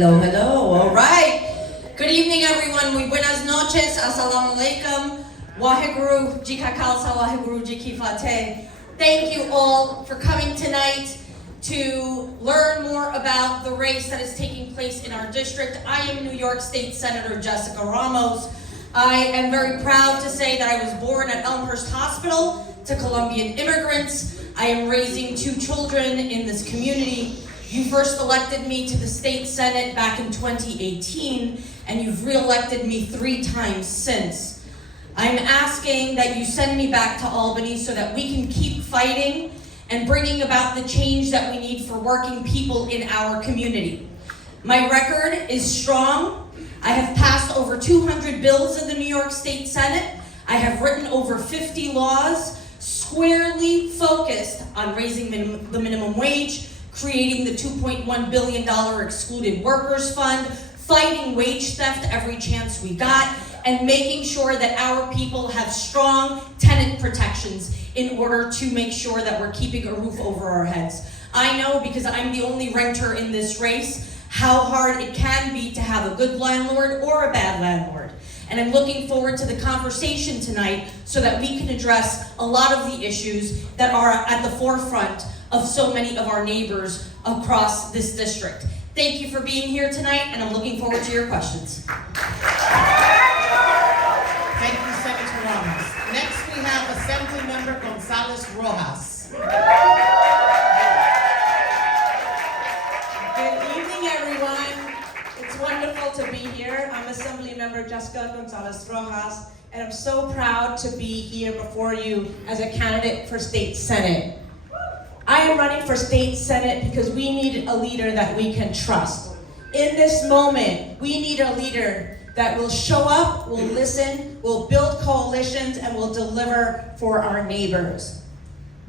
Hello, hello. All right. Good evening, everyone. Muy buenas noches. Assalamu alaikum. Waheguru jikakalsa, waheguru jikifate. Thank you all for coming tonight to learn more about the race that is taking place in our district. I am New York State Senator Jessica Ramos. I am very proud to say that I was born at Elmhurst Hospital to Colombian immigrants. I am raising 2 children in this community. You first elected me to the state senate back in 2018, and you've re-elected me 3 times since. I'm asking that you send me back to Albany so that we can keep fighting and bringing about the change that we need for working people in our community. My record is strong. I have passed over 200 bills in the New York State Senate. I have written over 50 laws squarely focused on raising the minimum wage, creating the $2.1 billion excluded workers fund, fighting wage theft every chance we got, and making sure that our people have strong tenant protections in order to make sure that we're keeping a roof over our heads. I know, because I'm the only renter in this race, how hard it can be to have a good landlord or a bad landlord. And I'm looking forward to the conversation tonight so that we can address a lot of the issues that are at the forefront of so many of our neighbors across this district. Thank you for being here tonight, and I'm looking forward to your questions. Thank you, Senator Ramos. Next, we have Assembly Member González-Rojas. Good evening, everyone. It's wonderful to be here. I'm Assembly Member Jessica González-Rojas, and I'm so proud to be here before you as a candidate for State Senate. I am running for State Senate because we need a leader that we can trust. In this moment, we need a leader that will show up, will listen, will build coalitions, and will deliver for our neighbors.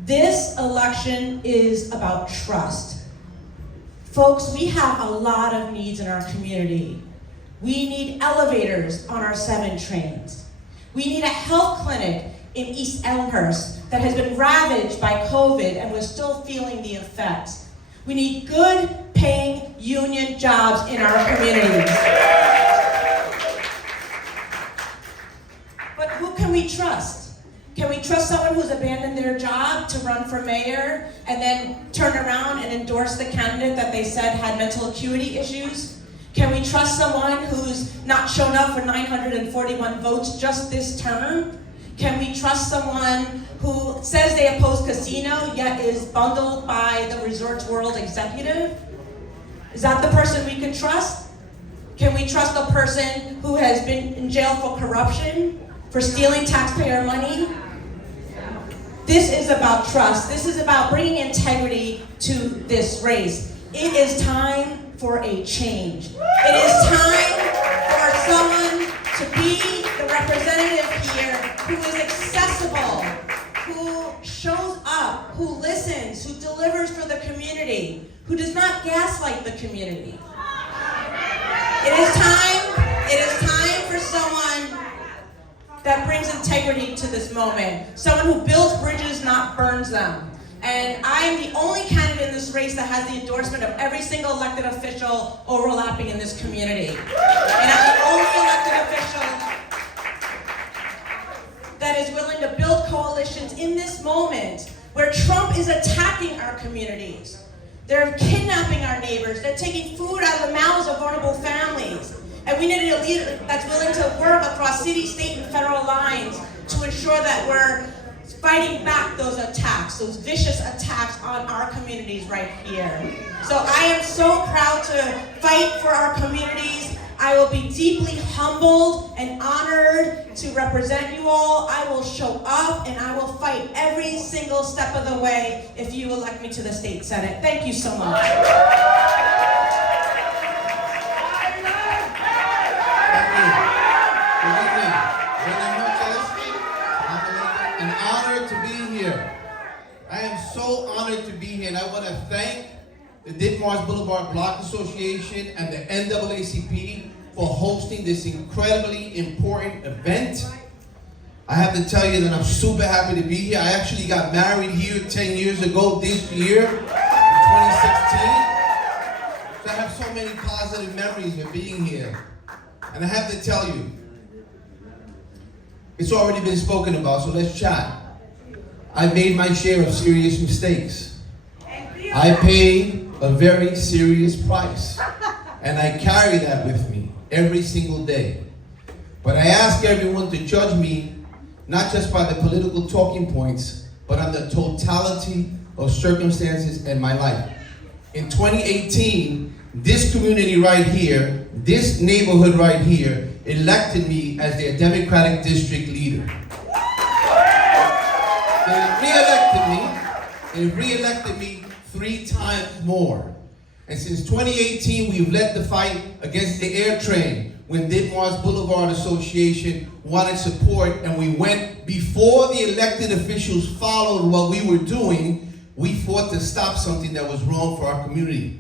This election is about trust. Folks, we have a lot of needs in our community. We need elevators on our 7 trains. We need a health clinic in East Elmhurst that has been ravaged by COVID and we're still feeling the effects. We need good paying union jobs in our communities. But who can we trust? Can we trust someone who's abandoned their job to run for mayor and then turn around and endorse the candidate that they said had mental acuity issues? Can we trust someone who's not shown up for 941 votes just this term? Can we trust someone who says they oppose casino, yet is bundled by the Resorts World executive? Is that the person we can trust? Can we trust a person who has been in jail for corruption, for stealing taxpayer money? This is about trust. This is about bringing integrity to this race. It is time for a change. It is time for someone to be the representative here who is accessible, who shows up, who listens, who delivers for the community, who does not gaslight the community. It is time for someone that brings integrity to this moment, someone who builds bridges, not burns them. And I am the only candidate in this race that has the endorsement of every single elected official overlapping in this community. And I'm the only elected official that is willing to build coalitions in this moment where Trump is attacking our communities. They're kidnapping our neighbors. They're taking food out of the mouths of vulnerable families. And we need a leader that's willing to work across city, state, and federal lines to ensure that we're fighting back those attacks, those vicious attacks on our communities right here. So I am so proud to fight for our communities. I will be deeply humbled and honored to represent you all. I will show up and I will fight every single step of the way if you elect me to the State Senate. Thank you so much. I am so honored to be here, and I want to thank the Ditmars Boulevard Block Association and the NAACP for hosting this incredibly important event. I have to tell you that I'm super happy to be here. I actually got married here 10 years ago this year, in 2016. So I have so many positive memories of being here. And I have to tell you, it's already been spoken about, so let's chat. I made my share of serious mistakes. I paid a very serious price. And I carry that with me every single day. But I ask everyone to judge me not just by the political talking points, but on the totality of circumstances in my life. In 2018, this community right here, this neighborhood right here, elected me as their Democratic district leader. They re-elected me 3 times more. And since 2018, we've led the fight against the air train when Ditmars Boulevard Association wanted support, and we went before the elected officials followed what we were doing. We fought to stop something that was wrong for our community.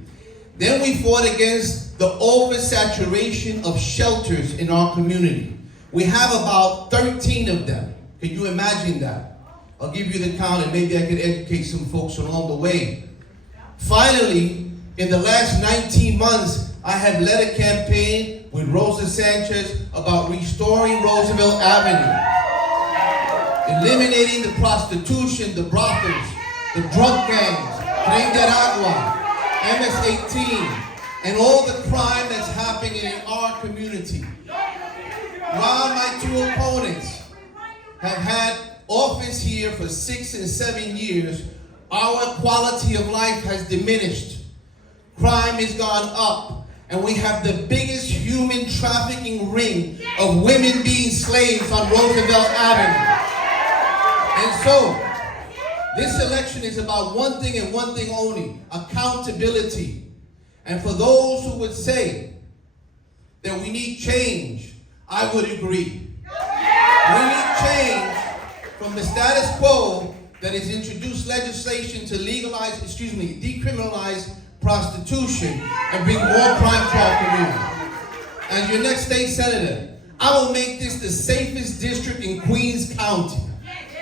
Then we fought against the oversaturation of shelters in our community. We have about 13 of them. Can you imagine that? I'll give you the count and maybe I could educate some folks along the way. Finally, in the last 19 months, I have led a campaign with Rosa Sanchez about restoring Roosevelt Avenue, eliminating the prostitution, the brothels, the drug gangs, Tren de Agua, MS-18, and all the crime that's happening in our community. While my 2 opponents have had office here for 6 and 7 years, our quality of life has diminished. Crime has gone up, and we have the biggest human trafficking ring of women being slaves on Roosevelt Avenue. And so, this election is about one thing and one thing only: accountability. And for those who would say that we need change, I would agree. We need change from the status quo that has introduced legislation to decriminalize prostitution and bring more crime to our community. As your next state senator, I will make this the safest district in Queens County.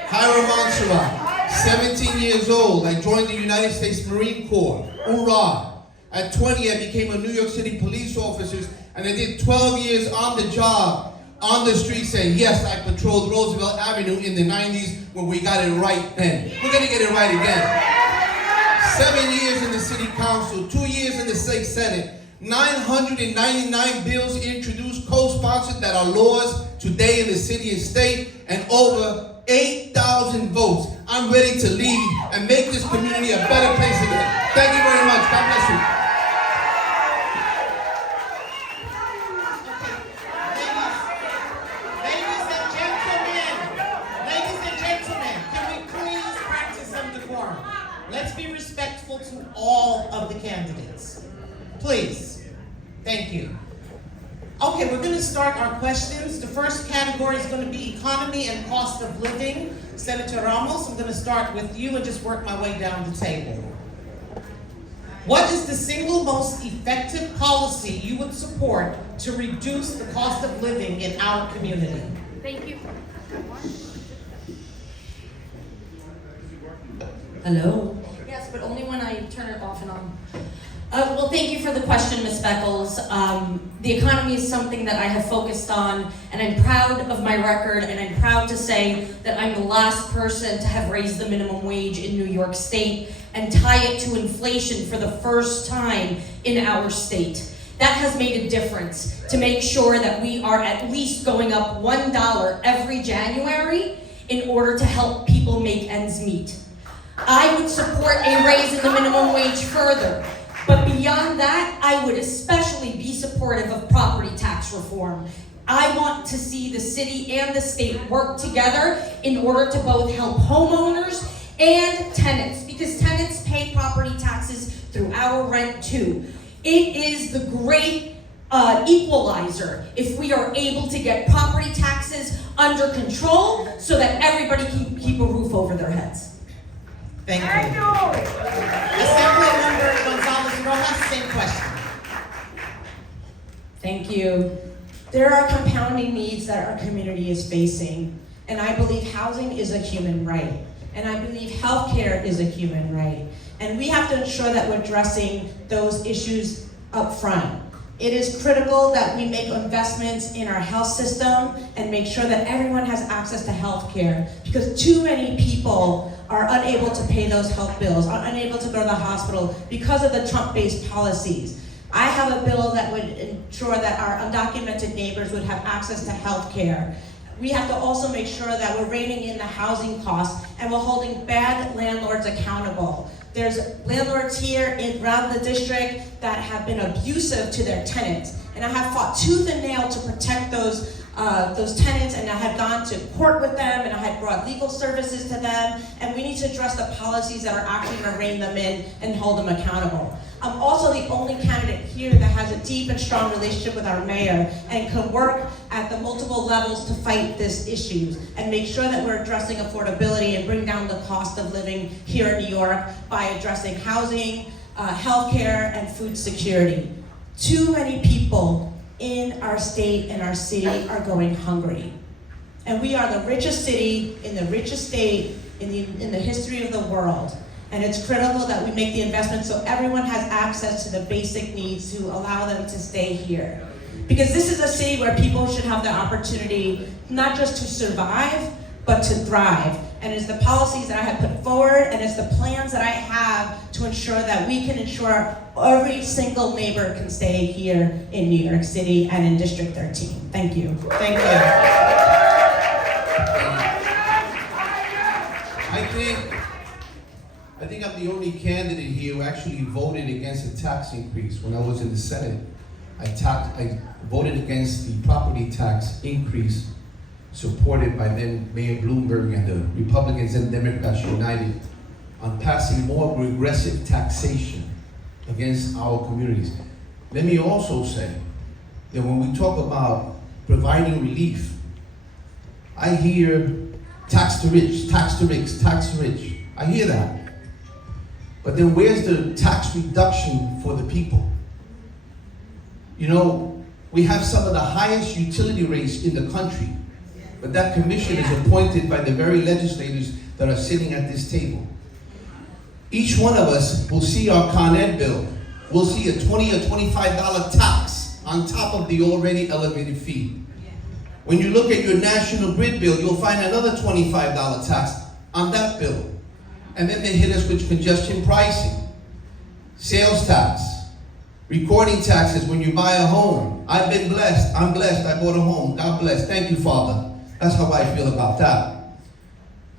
Hiram Monserrate, 17 years old, I joined the United States Marine Corps. Hoorah! At 20, I became a New York City police officer, and I did 12 years on the job, on the streets, and yes, I patrolled Roosevelt Avenue in the 90s when we got it right then. We're gonna get it right again. 7 years in the city council, 2 years in the state senate, 999 bills introduced, co-sponsored that are laws today in the city and state, and over 8,000 votes. I'm ready to lead and make this community a better place again. Thank you very much. God bless you. Ladies and gentlemen, can we please practice some decorum? Let's be respectful to all of the candidates. Please. Thank you. Okay, we're going to start our questions. The first category is going to be economy and cost of living. Senator Ramos, I'm going to start with you and just work my way down the table. What is the single most effective policy you would support to reduce the cost of living in our community? Thank you. Hello? Yes, but only when I turn it off and on. Well, thank you for the question, Ms. Beckles. The economy is something that I have focused on, and I'm proud of my record, and I'm proud to say that I'm the last person to have raised the minimum wage in New York State and tie it to inflation for the first time in our state. That has made a difference to make sure that we are at least going up $1 every January in order to help people make ends meet. I would support a raise in the minimum wage further. But beyond that, I would especially be supportive of property tax reform. I want to see the city and the state work together in order to both help homeowners and tenants, because tenants pay property taxes through our rent too. It is the great equalizer if we are able to get property taxes under control so that everybody can keep a roof over their heads. Thank you. Assemblymember González-Rojas, same question. Thank you. There are compounding needs that our community is facing, and I believe housing is a human right, and I believe healthcare is a human right, and we have to ensure that we're addressing those issues up front. It is critical that we make investments in our health system and make sure that everyone has access to health care, because too many people are unable to pay those health bills, are unable to go to the hospital because of the Trump-based policies. I have a bill that would ensure that our undocumented neighbors would have access to health care. We have to also make sure that we're reining in the housing costs and we're holding bad landlords accountable. There's landlords here around the district that have been abusive to their tenants. And I have fought tooth and nail to protect those tenants, and I have gone to court with them, and I have brought legal services to them, and we need to address the policies that are actually going to rein them in and hold them accountable. I'm also the only candidate here that has a deep and strong relationship with our mayor and can work at the multiple levels to fight these issues and make sure that we're addressing affordability and bring down the cost of living here in New York by addressing housing, healthcare, and food security. Too many people in our state and our city are going hungry. And we are the richest city in the richest state in the history of the world. And it's critical that we make the investment so everyone has access to the basic needs to allow them to stay here. Because this is a city where people should have the opportunity not just to survive, but to thrive. And it's the policies that I have put forward, and it's the plans that I have to ensure that we can ensure every single neighbor can stay here in New York City and in District 13. Thank you. Thank you. I think I'm the only candidate here who actually voted against a tax increase. When I was in the Senate, I voted against the property tax increase supported by then Mayor Bloomberg and the Republicans and Democrats united on passing more regressive taxation against our communities. Let me also say that when we talk about providing relief, I hear tax the rich, tax the rich, tax the rich. I hear that. But then where's the tax reduction for the people? You know, we have some of the highest utility rates in the country, but that commission is appointed by the very legislators that are sitting at this table. Each one of us will see our Con Ed bill. We'll see a $20 or $25 tax on top of the already elevated fee. When you look at your National Grid bill, you'll find another $25 tax on that bill. And then they hit us with congestion pricing, sales tax, recording taxes when you buy a home. I've been blessed. I'm blessed. I bought a home. God bless. Thank you, Father. That's how I feel about that.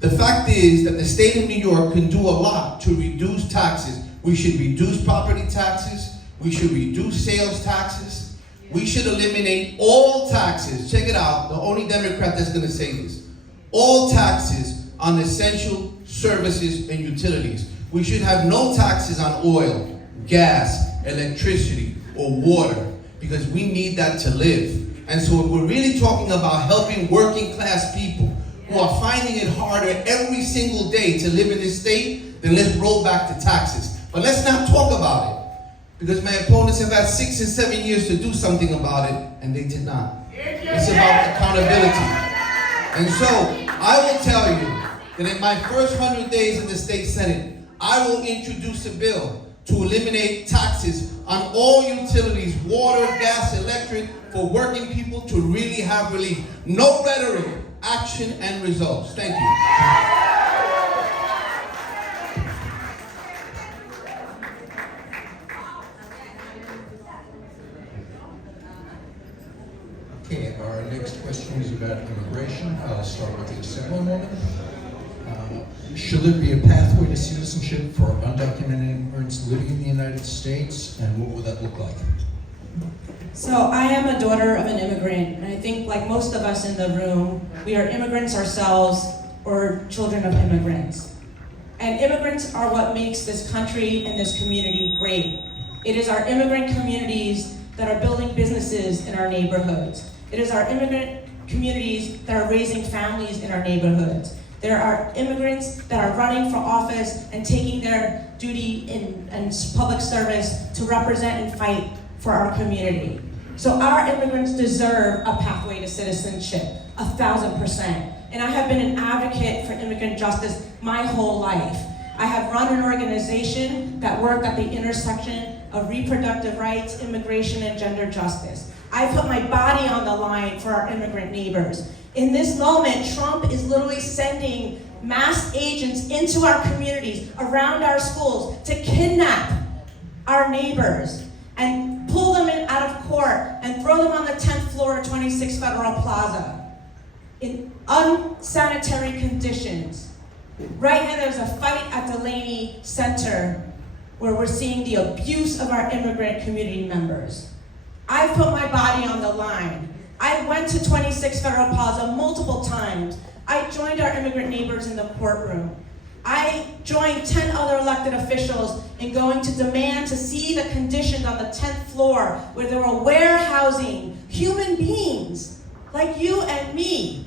The fact is that the state of New York can do a lot to reduce taxes. We should reduce property taxes. We should reduce sales taxes. We should eliminate all taxes. Check it out. The only Democrat that's going to say this. All taxes on essential services and utilities. We should have no taxes on oil, gas, electricity, or water, because we need that to live. And so if we're really talking about helping working class people who are finding it harder every single day to live in this state, then let's roll back the taxes. But let's not talk about it, because my opponents have had 6 and 7 years to do something about it, and they did not. It's about accountability. And so I will tell you that in my first 100 days in the state Senate, I will introduce a bill to eliminate taxes on all utilities, water, gas, electric, for working people to really have relief. No rhetoric, action and results. Thank you. Okay, our next question is about immigration. I'll start with the Assemblywoman. Should there be a pathway to citizenship for undocumented immigrants living in the United States, and what would that look like? So I am a daughter of an immigrant, and I think like most of us in the room, we are immigrants ourselves or children of immigrants. And immigrants are what makes this country and this community great. It is our immigrant communities that are building businesses in our neighborhoods. It is our immigrant communities that are raising families in our neighborhoods. There are immigrants that are running for office and taking their duty in public service to represent and fight for our community. So our immigrants deserve a pathway to citizenship, 1,000%. And I have been an advocate for immigrant justice my whole life. I have run an organization that worked at the intersection of reproductive rights, immigration, and gender justice. I put my body on the line for our immigrant neighbors. In this moment, Trump is literally sending mass agents into our communities, around our schools, to kidnap our neighbors and pull them out of court and throw them on the 10th floor of 26 Federal Plaza in unsanitary conditions. Right now there's a fight at Delaney Center where we're seeing the abuse of our immigrant community members. I've put my body on the line. I went to 26 Federal Plaza multiple times. I joined our immigrant neighbors in the courtroom. I joined 10 other elected officials in going to demand to see the conditions on the 10th floor where they were warehousing human beings like you and me.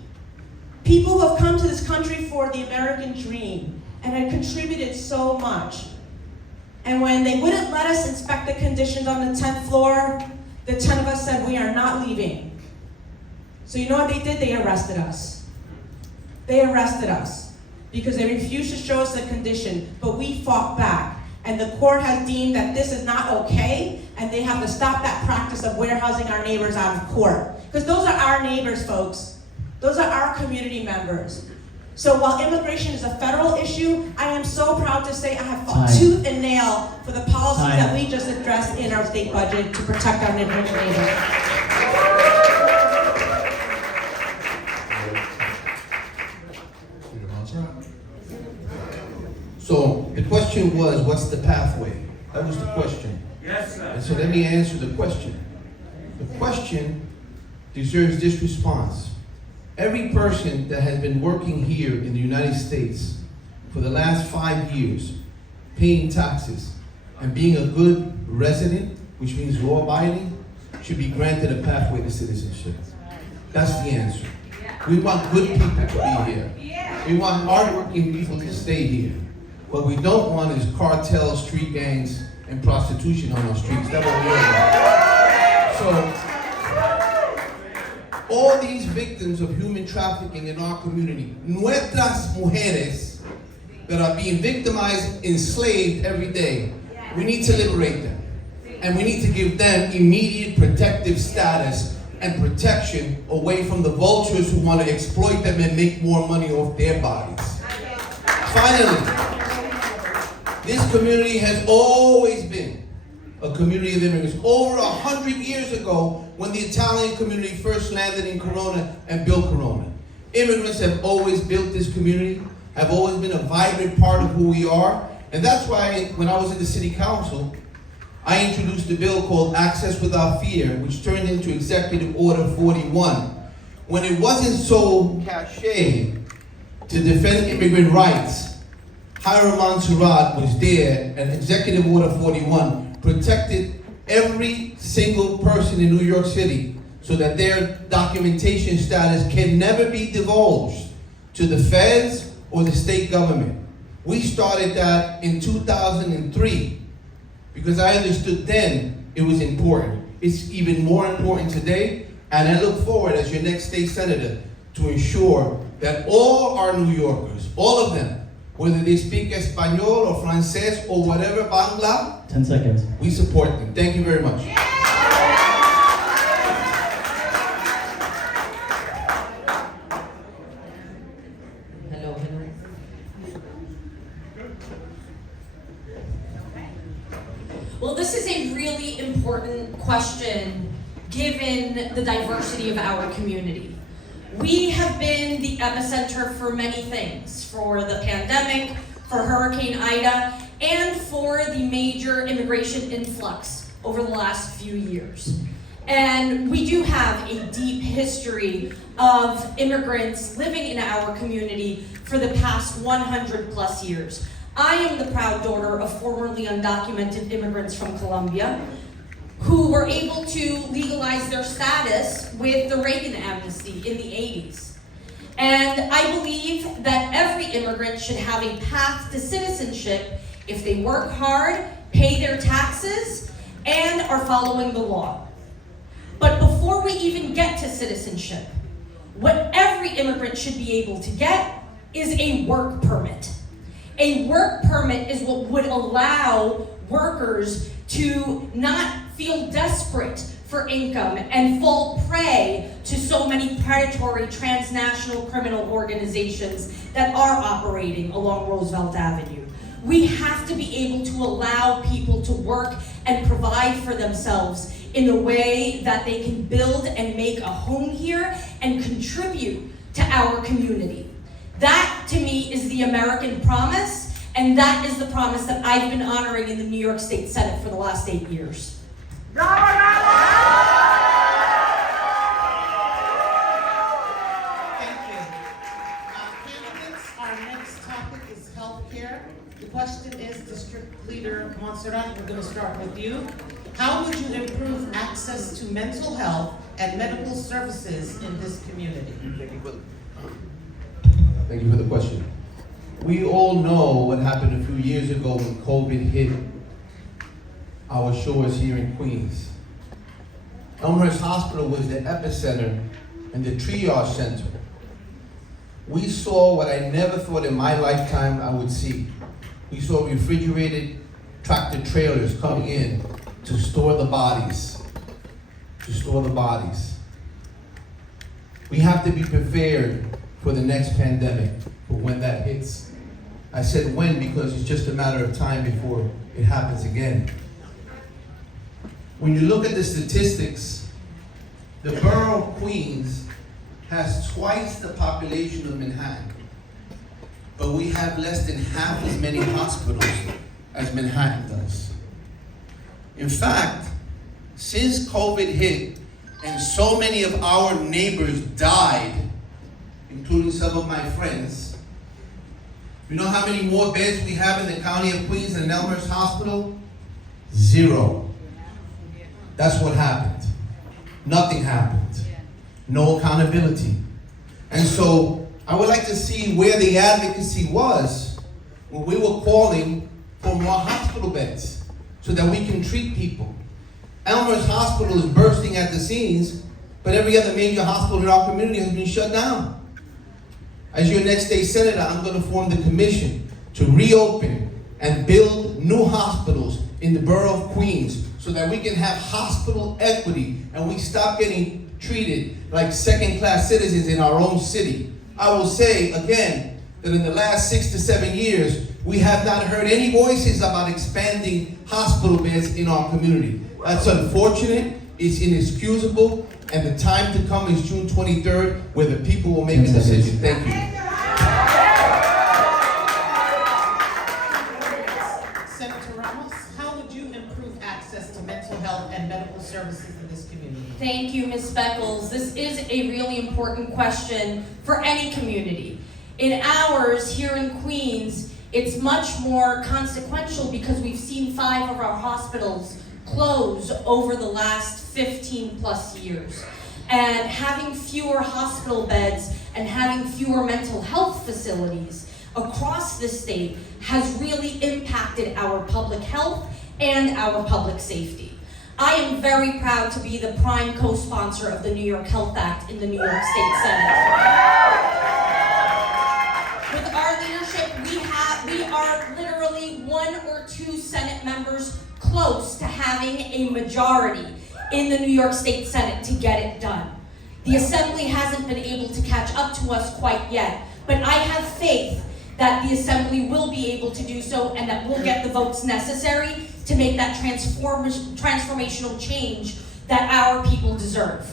People who have come to this country for the American dream and had contributed so much. And when they wouldn't let us inspect the conditions on the 10th floor, the 10 of us said, we are not leaving. So you know what they did? They arrested us. They arrested us because they refused to show us the condition, but we fought back. And the court has deemed that this is not okay, and they have to stop that practice of warehousing our neighbors out of court. Because those are our neighbors, folks. Those are our community members. So while immigration is a federal issue, I am so proud to say I have fought tooth and nail for the policies that we just addressed in our state budget to protect our immigrant neighbors. So the question was, what's the pathway? That was the question. Yes, sir. And so let me answer the question. The question deserves this response. Every person that has been working here in the United States for the last 5 years, paying taxes and being a good resident, which means law-abiding, should be granted a pathway to citizenship. That's the answer. We want good people to be here. We want hardworking people to stay here. What we don't want is cartels, street gangs, and prostitution on our streets. That's what we want. So, all these victims of human trafficking in our community, nuestras mujeres that are being victimized, enslaved every day, we need to liberate them. And we need to give them immediate protective status and protection away from the vultures who want to exploit them and make more money off their bodies. Finally, this community has always been a community of immigrants. Over 100 years ago, when the Italian community first landed in Corona and built Corona, immigrants have always built this community, have always been a vibrant part of who we are. And that's why when I was in the city council, I introduced a bill called Access Without Fear, which turned into Executive Order 41. When it wasn't so cachet to defend immigrant rights, Hiram Monserrate was there, and Executive Order 41 protected every single person in New York City so that their documentation status can never be divulged to the feds or the state government. We started that in 2003 because I understood then it was important. It's even more important today, and I look forward as your next state senator to ensure that all our New Yorkers, all of them, whether they speak Espanol or Francés or whatever, Bangla, 10 seconds. we support them. Thank you very much. Hello. Well, this is a really important question given the diversity of our community. We have been the epicenter for many things, for the pandemic, for Hurricane Ida, and for the major immigration influx over the last few years. And we do have a deep history of immigrants living in our community for the past 100 plus years. I am the proud daughter of formerly undocumented immigrants from Colombia who were able to legalize their status with the Reagan amnesty in the 80s. And I believe that every immigrant should have a path to citizenship if they work hard, pay their taxes, and are following the law. But before we even get to citizenship, what every immigrant should be able to get is a work permit. A work permit is what would allow workers to not feel desperate for income and fall prey to so many predatory transnational criminal organizations that are operating along Roosevelt Avenue. We have to be able to allow people to work and provide for themselves in a way that they can build and make a home here and contribute to our community. That, to me, is the American promise, and that is the promise that I've been honoring in the New York State Senate for the last 8 years. Thank you. Candidates, our next topic is healthcare. The question is, District Leader Monserrate, we're going to start with you. How would you improve access to mental health and medical services in this community? Thank you for the question. We all know what happened a few years ago when COVID hit our shores here in Queens. Elmhurst Hospital was the epicenter and the triage center. We saw what I never thought in my lifetime I would see. We saw refrigerated tractor trailers coming in to store the bodies. We have to be prepared for the next pandemic, for when that hits. I said when because it's just a matter of time before it happens again. When you look at the statistics, the borough of Queens has twice the population of Manhattan, but we have less than half as many hospitals as Manhattan does. In fact, since COVID hit and so many of our neighbors died, including some of my friends, you know how many more beds we have in the county of Queens than Elmhurst Hospital? 0. That's what happened. Nothing happened. No accountability. And so I would like to see where the advocacy was when we were calling for more hospital beds so that we can treat people. Elmhurst Hospital is bursting at the seams, but every other major hospital in our community has been shut down. As your next state senator, I'm going to form the commission to reopen and build new hospitals in the borough of Queens so that we can have hospital equity and we stop getting treated like second-class citizens in our own city. I will say again that in the last 6 to 7 years, we have not heard any voices about expanding hospital beds in our community. That's unfortunate, it's inexcusable, and the time to come is June 23rd, where the people will make a decision. Thank you. Senator Ramos, how would you improve access to mental health and medical services in this community? Thank you, Ms. Beckles. This is a really important question for any community. In ours, here in Queens, it's much more consequential because we've seen 5 of our hospitals close over the last 15 plus years. And having fewer hospital beds and having fewer mental health facilities across the state has really impacted our public health and our public safety. I am very proud to be the prime co-sponsor of the New York Health Act in the New York State Senate. With our leadership, we are literally 1 or 2 Senate members close to having a majority in the New York State Senate to get it done. The Assembly hasn't been able to catch up to us quite yet, but I have faith that the Assembly will be able to do so and that we'll get the votes necessary to make that transformational change that our people deserve.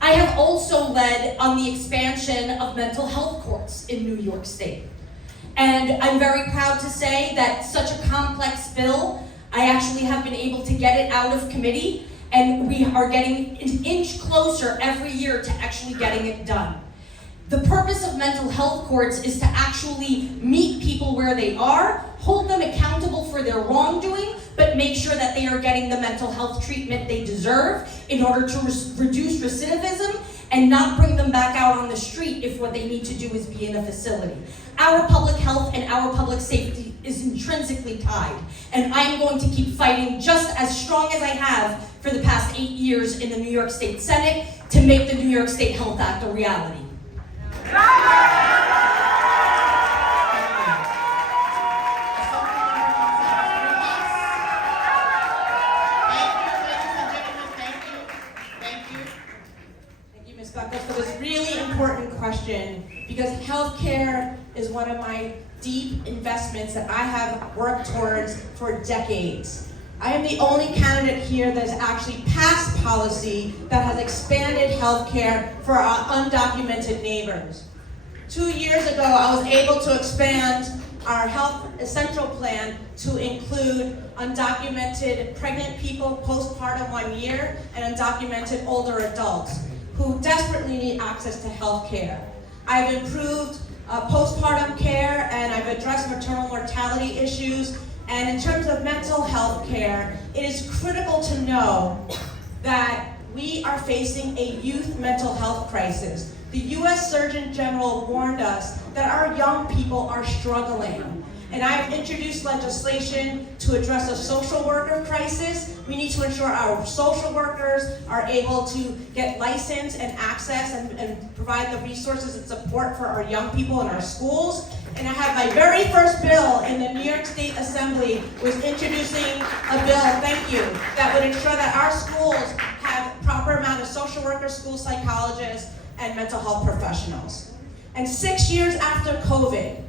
I have also led on the expansion of mental health courts in New York State. And I'm very proud to say that such a complex bill, I actually have been able to get it out of committee, and we are getting an inch closer every year to actually getting it done. The purpose of mental health courts is to actually meet people where they are, hold them accountable for their wrongdoing, but make sure that they are getting the mental health treatment they deserve in order to reduce recidivism and not bring them back out on the street if what they need to do is be in a facility. Our public health and our public safety is intrinsically tied, and I'm going to keep fighting just as strong as I have for the past 8 years in the New York State Senate to make the New York State Health Act a reality. Speckles, for this really important question, because healthcare is one of my deep investments that I have worked towards for decades. I am the only candidate here that has actually passed policy that has expanded healthcare for our undocumented neighbors. 2 years ago, I was able to expand our health essential plan to include undocumented pregnant people postpartum 1 year and undocumented older adults who desperately need access to health care. I've improved postpartum care, and I've addressed maternal mortality issues. And in terms of mental health care, it is critical to know that we are facing a youth mental health crisis. The U.S. Surgeon General warned us that our young people are struggling. And I've introduced legislation to address a social worker crisis. We need to ensure our social workers are able to get license and access and provide the resources and support for our young people in our schools. And I have my very first bill in the New York State Assembly was introducing a bill, thank you, that would ensure that our schools have proper amount of social workers, school psychologists, and mental health professionals. And 6 years after COVID,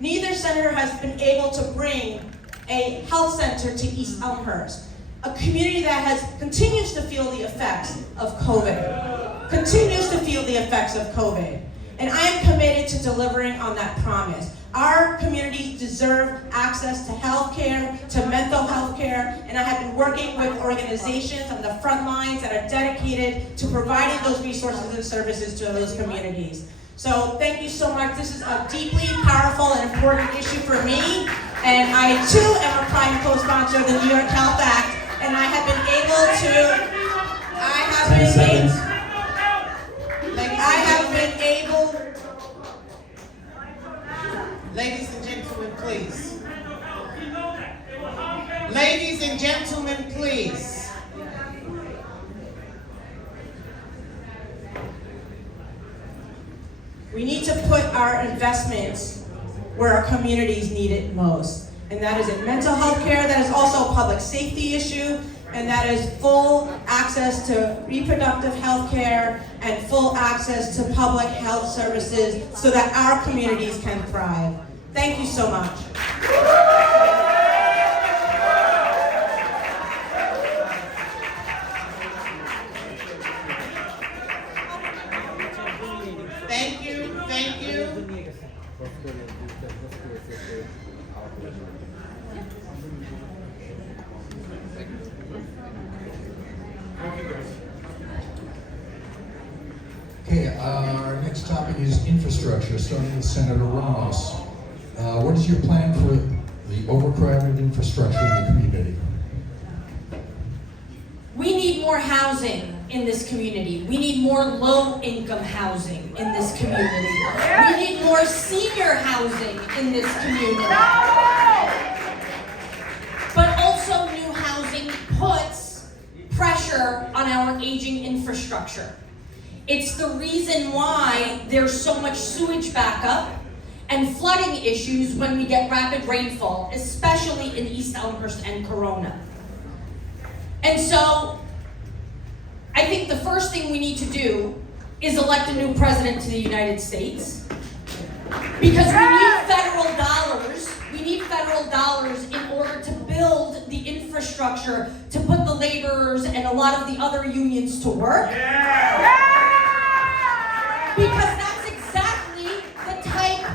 neither senator has been able to bring a health center to East Elmhurst, a community that continues to feel the effects of COVID, And I am committed to delivering on that promise. Our communities deserve access to health care, to mental health care, and I have been working with organizations on the front lines that are dedicated to providing those resources and services to those communities. So thank you so much. This is a deeply powerful and important issue for me. And I too am a prime co-sponsor of the New York Health Act. And I have been able to, Ladies and gentlemen, please. Ladies and gentlemen, please. We need to put our investments where our communities need it most. And that is in mental health care, that is also a public safety issue, and that is full access to reproductive health care and full access to public health services so that our communities can thrive. Thank you so much. Thank you, thank you. Okay, our next topic is infrastructure, starting with Senator Ramos. What is your plan for the overcrowded infrastructure in the community? We need more housing in this community. We need more low-income housing in this community. We need more senior housing in this community. But also new housing puts pressure on our aging infrastructure. It's the reason why there's so much sewage backup and flooding issues when we get rapid rainfall, especially in East Elmhurst and Corona. And so, I think the first thing we need to do is elect a new president to the United States, because we need federal dollars. We need federal dollars in order to build the infrastructure to put the laborers and a lot of the other unions to work. Because that's exactly the type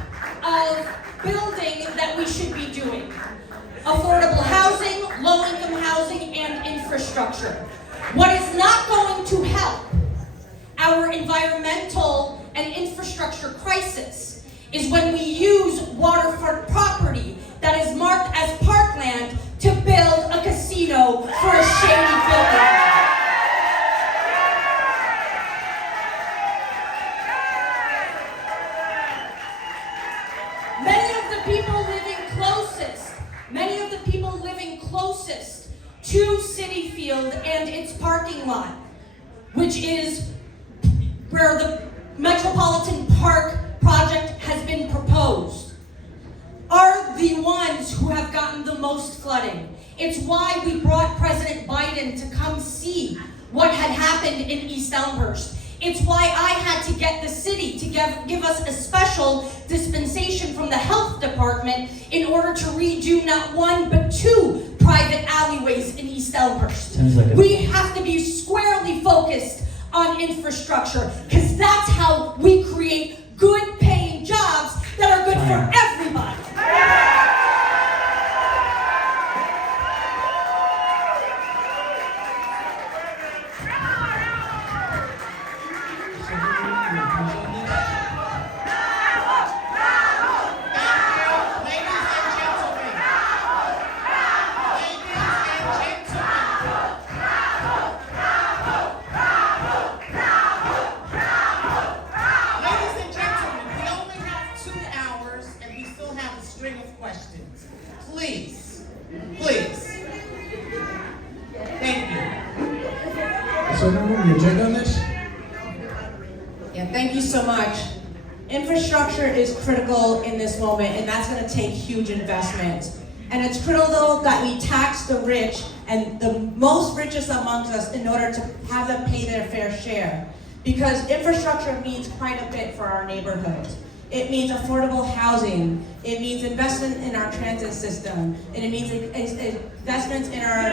of building that we should be doing. Affordable housing, low-income housing, and infrastructure. What is not going to help our environmental and infrastructure crisis is when we use waterfront property that is marked as parkland to build a casino for a shady building. Many of the people living closest to City Field and its parking lot, which is where the Metropolitan Park project has been proposed, are the ones who have gotten the most flooding. It's why we brought President Biden to come see what had happened in East Elmhurst. It's get the city to give us a special dispensation from the health department in order to redo not one but two private alleyways in East Elmhurst. We have to be squarely focused on infrastructure, because that's how we create good paying jobs that are good for everybody. Please. Thank you. So, your take on this? Yeah, thank you so much. Infrastructure is critical in this moment, and that's going to take huge investment. And it's critical that we tax the rich and the most richest amongst us in order to have them pay their fair share. Because infrastructure means quite a bit for our neighborhoods. It means affordable housing. It means investment in our transit system. And it means investments in our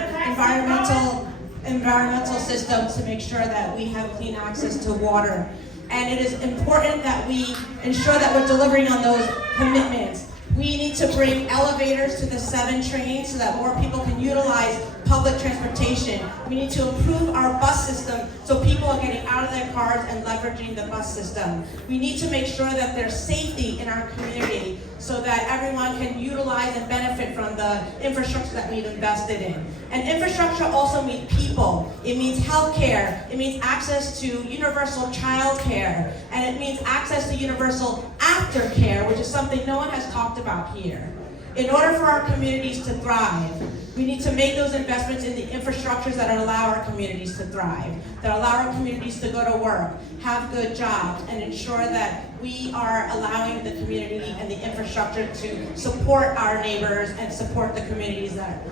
environmental systems to make sure that we have clean access to water. And it is important that we ensure that we're delivering on those commitments. We need to bring elevators to the 7 trains so that more people can utilize public transportation. We need to improve our bus system so people are getting out of their cars and leveraging the bus system. We need to make sure that there's safety in our community so that everyone can utilize and benefit from the infrastructure that we've invested in. And infrastructure also means people. It means healthcare. It means access to universal child care. And it means access to universal aftercare, which is something no one has talked about here. In order for our communities to thrive, we need to make those investments in the infrastructures that allow our communities to thrive, that allow our communities to go to work, have good jobs, and ensure that we are allowing the community and the infrastructure to support our neighbors and support the communities that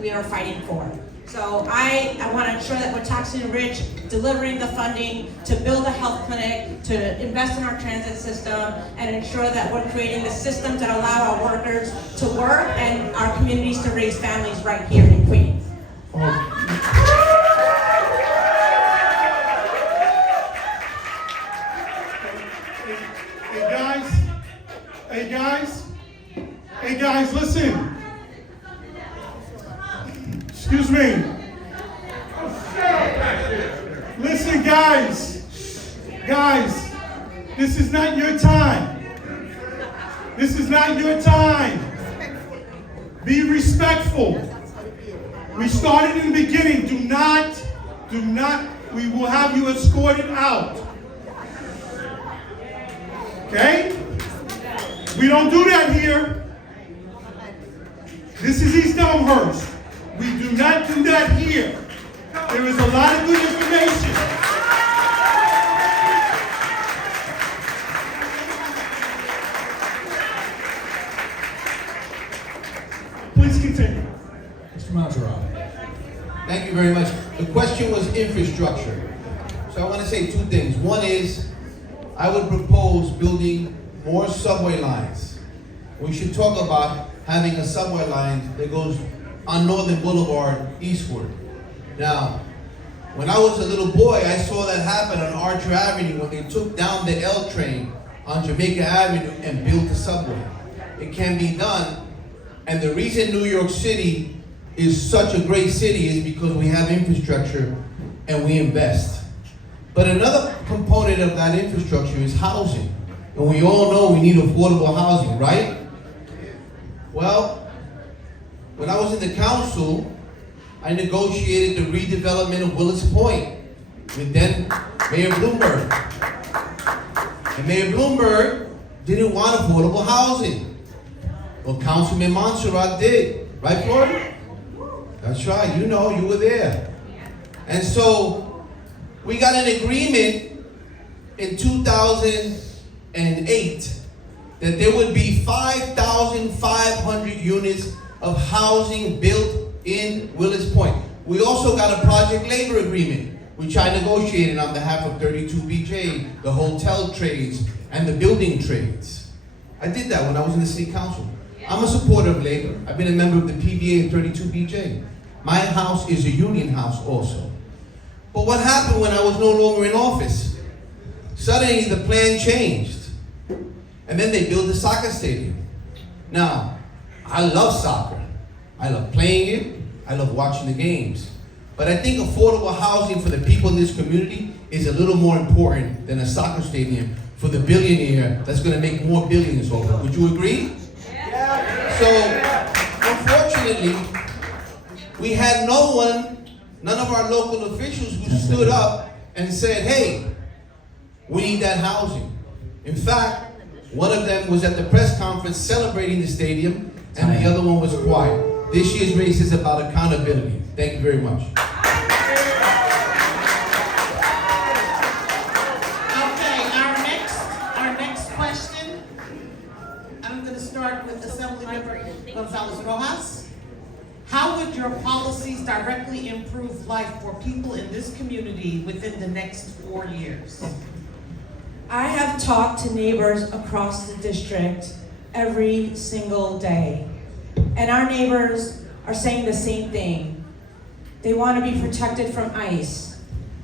we are fighting for. So I want to ensure that we're taxing the rich, delivering the funding to build a health clinic, to invest in our transit system, and ensure that we're creating the systems that allow our workers to work and our communities to raise families right here in Queens. Hey guys, listen. Excuse me. Listen, guys, this is not your time. This is not your time. Be respectful. We started in the beginning. Do not, we will have you escorted out. Okay? We don't do that here. This is East Elmhurst. We do not do that here. There is a lot of good information. Please continue. Mr. Monserrate. Thank you very much. The question was infrastructure. So I want to say 2 things. One is, I would propose building more subway lines. We should talk about having a subway line that goes on Northern Boulevard eastward. Now, when I was a little boy, I saw that happen on Archer Avenue when they took down the L train on Jamaica Avenue and built the subway. It can be done, and the reason New York City is such a great city is because we have infrastructure and we invest. But another component of that infrastructure is housing. And we all know we need affordable housing, right? Well, when I was in the council, I negotiated the redevelopment of Willis Point with then Mayor Bloomberg. And Mayor Bloomberg didn't want affordable housing. Well, Councilman Monserrate did. Right, Florida? That's right, you know, you were there. And so, we got an agreement in 2008 that there would be 5,500 units of housing built in Willis Point. We also got a project labor agreement We tried negotiating on behalf of 32BJ, the hotel trades, and the building trades. I did that when I was in the city council. I'm a supporter of labor. I've been a member of the PBA and 32BJ. My house is a union house also. But what happened when I was no longer in office? Suddenly the plan changed. And then they built a soccer stadium. Now, I love soccer. I love playing it. I love watching the games. But I think affordable housing for the people in this community is a little more important than a soccer stadium for the billionaire that's going to make more billions over. Would you agree? Yeah. So, unfortunately, we had none of our local officials who stood up and said, hey, we need that housing. In fact, one of them was at the press conference celebrating the stadium, and the other one was quiet. This year's race is about accountability. Thank you very much. Okay, our next question. I'm going to start with Assemblymember González-Rojas. How would your policies directly improve life for people in this community within the next 4 years? I have talked to neighbors across the district every single day. And our neighbors are saying the same thing. They want to be protected from ICE.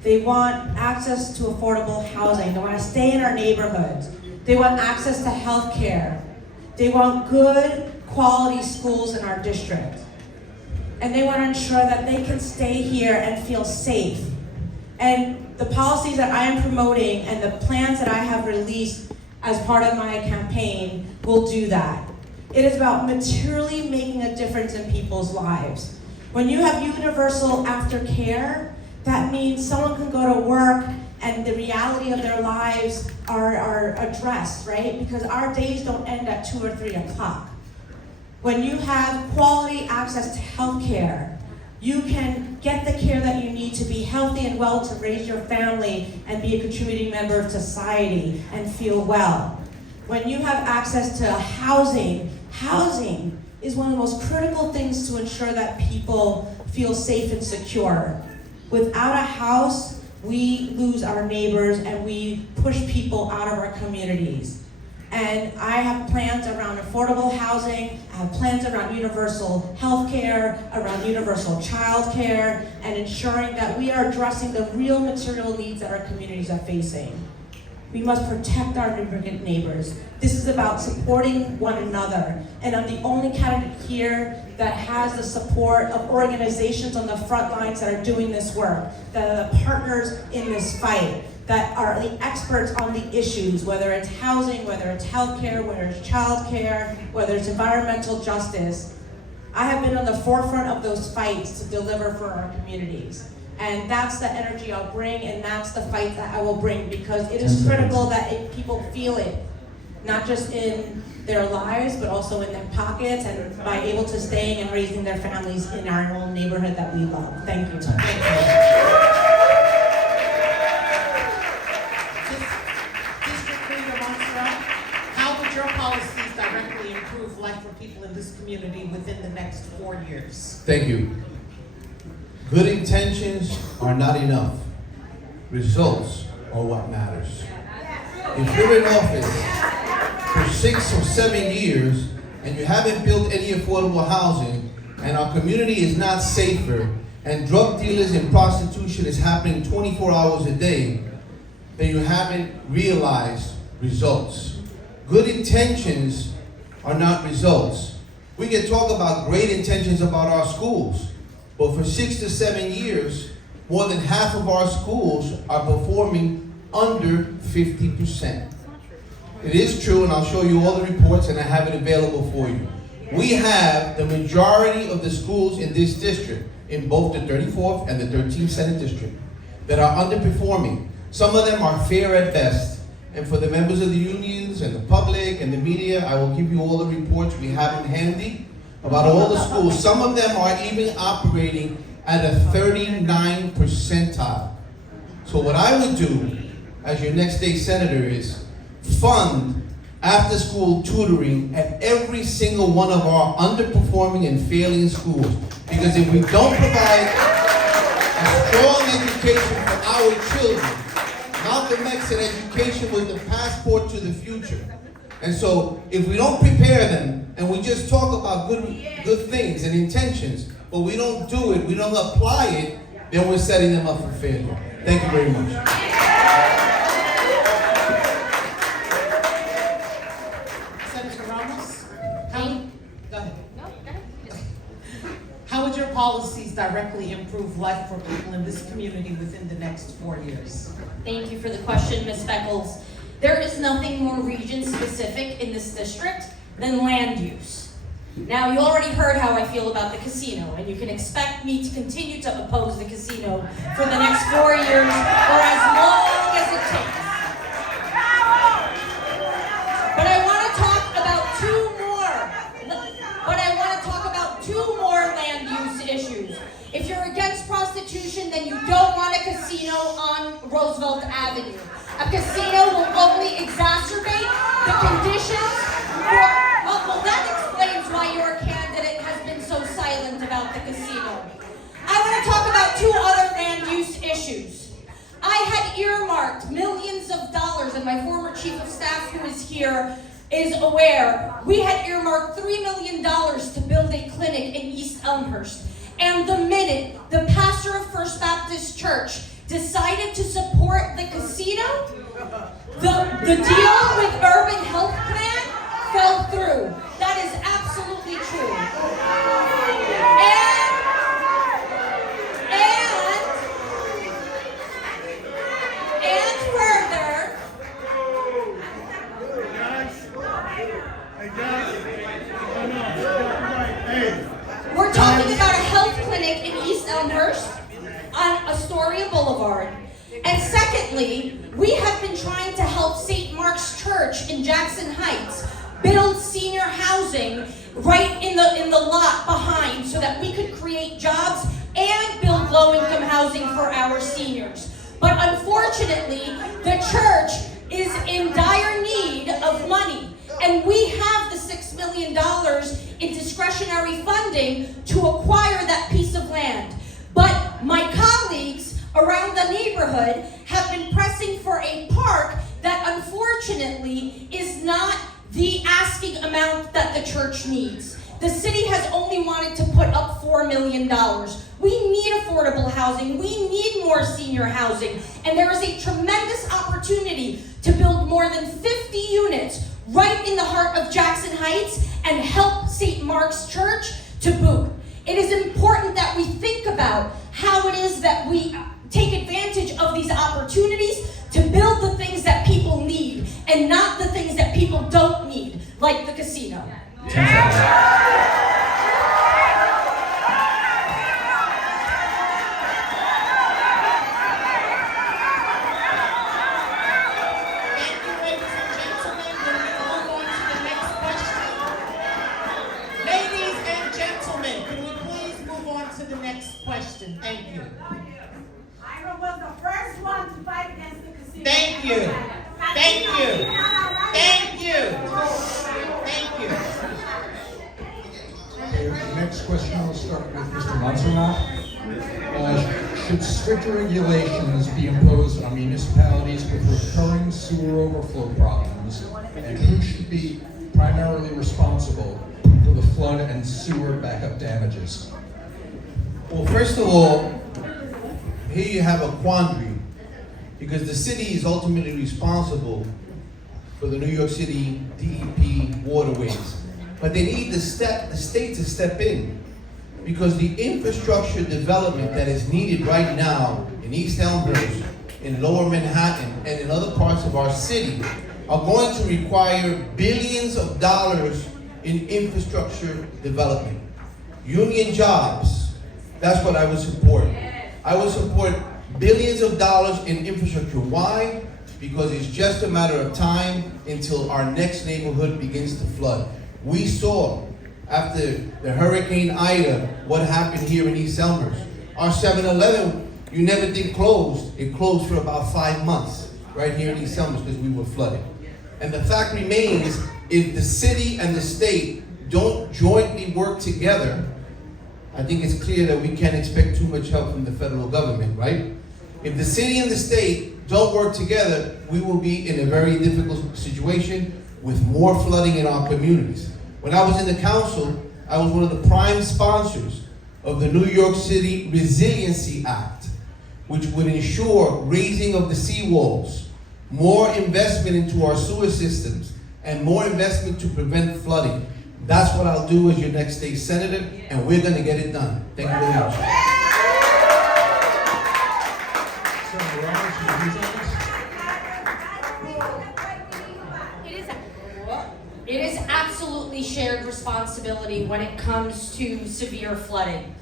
They want access to affordable housing. They want to stay in our neighborhoods. They want access to health care. They want good quality schools in our district. And they want to ensure that they can stay here and feel safe. And the policies that I am promoting and the plans that I have released as part of my campaign will do that. It is about materially making a difference in people's lives. When you have universal aftercare, that means someone can go to work and the reality of their lives are addressed, right? Because our days don't end at 2 or 3 o'clock. When you have quality access to health care, you can get the care that you need to be healthy and well to raise your family and be a contributing member of society and feel well. When you have access to housing is one of the most critical things to ensure that people feel safe and secure. Without a house, we lose our neighbors and we push people out of our communities. And I have plans around affordable housing, I have plans around universal health care, around universal child care, and ensuring that we are addressing the real material needs that our communities are facing. We must protect our neighbors. This is about supporting one another. And I'm the only candidate here that has the support of organizations on the front lines that are doing this work, that are the partners in this fight, that are the experts on the issues, whether it's housing, whether it's healthcare, whether it's childcare, whether it's environmental justice. I have been on the forefront of those fights to deliver for our communities. And that's the energy I'll bring, and that's the fight that I will bring, because it is critical that people feel it, not just in their lives, but also in their pockets, and by able to staying and raising their families in our own neighborhood that we love. Thank you. Thank you. District Leader Monserrate, how would your policies directly improve life for people in this community within the next 4 years? Thank you. Good intentions are not enough. Results are what matters. If you're in office for 6 or 7 years and you haven't built any affordable housing, and our community is not safer, and drug dealers and prostitution is happening 24 hours a day, then you haven't realized results. Good intentions are not results. We can talk about great intentions about our schools, but for 6 to 7 years, more than half of our schools are performing under 50%. It is true, and I'll show you all the reports, and I have it available for you. We have the majority of the schools in this district, in both the 34th and the 13th Senate District, that are underperforming. Some of them are fair at best. And for the members of the unions and the public and the media, I will give you all the reports. We have them handy about all the schools. Some of them are even operating at a 39 percentile. So what I would do as your next state senator is fund after-school tutoring at every single one of our underperforming and failing schools. Because if we don't provide a strong education education for our children. Malcolm X said education was the passport to the future. And so if we don't prepare them and we just talk about good things and intentions, but we don't do it, we don't apply it, then we're setting them up for failure. Thank you very much. Senator Ramos, go ahead. How would your policies directly improve life for people in this community within the next 4 years? Thank you for the question, Ms. Beckles. There is nothing more region-specific in this district than land use. Now, you already heard how I feel about the casino, and you can expect me to continue to oppose the casino for the next 4 years or as long as it takes. But I want to talk about two more land use issues. If you're against prostitution, then you don't want a casino on Roosevelt Avenue. A casino will only exacerbate the conditions for, well, that explains why your candidate has been so silent about the casino. I want to talk about two other land use issues. I had earmarked millions of dollars, and my former chief of staff who is here is aware, we had earmarked $3 million to build a clinic in East Elmhurst. And the minute the pastor of First Baptist Church decided to support the casino, the deal with Urban Health Plan fell through. That is absolutely true. And further, we're talking about a health clinic in East Elmhurst on Astoria Boulevard. And secondly, we have been trying to help St. Mark's Church in Jackson Heights build senior housing right in the lot behind so that we could create jobs and build low-income housing for our seniors. But unfortunately, the church is in dire need of money. And we have the $6 million in discretionary funding to acquire that piece of land. But my colleagues around the neighborhood have been pressing for a park that unfortunately is not the asking amount that the church needs. The city has only wanted to put up $4 million. We need affordable housing. We need more senior housing. And there is a tremendous opportunity to build more than 50 units right in the heart of Jackson Heights and help St. Mark's Church to boot. It is important that we think about how it is that we take advantage of these opportunities to build the things that people need and not the things that people don't need, like the casino. Question. Thank you. Hiram was the first one to fight against the casino. Thank you. Thank you. Thank you. Thank you. Okay, next question, we'll start with Mr. Monserrate. Should stricter regulations be imposed on municipalities with recurring sewer overflow problems, and who should be primarily responsible for the flood and sewer backup damages? Well, first of all, here you have a quandary because the city is ultimately responsible for the New York City DEP waterways. But they need the state to step in because the infrastructure development that is needed right now in East Elmhurst, in Lower Manhattan, and in other parts of our city are going to require billions of dollars in infrastructure development. Union jobs. That's what I would support. I would support billions of dollars in infrastructure. Why? Because it's just a matter of time until our next neighborhood begins to flood. We saw after the Hurricane Ida what happened here in East Elmhurst. Our 7-Eleven, you never think closed. It closed for about 5 months right here in East Elmhurst because we were flooded. And the fact remains, if the city and the state don't jointly work together, I think it's clear that we can't expect too much help from the federal government, right? If the city and the state don't work together, we will be in a very difficult situation with more flooding in our communities. When I was in the council, I was one of the prime sponsors of the New York City Resiliency Act, which would ensure raising of the seawalls, more investment into our sewer systems, and more investment to prevent flooding. That's what I'll do as your next state senator, and we're gonna get it done. Thank you very much. Senator Ramos, would you please It is absolutely shared responsibility when it comes to severe flooding.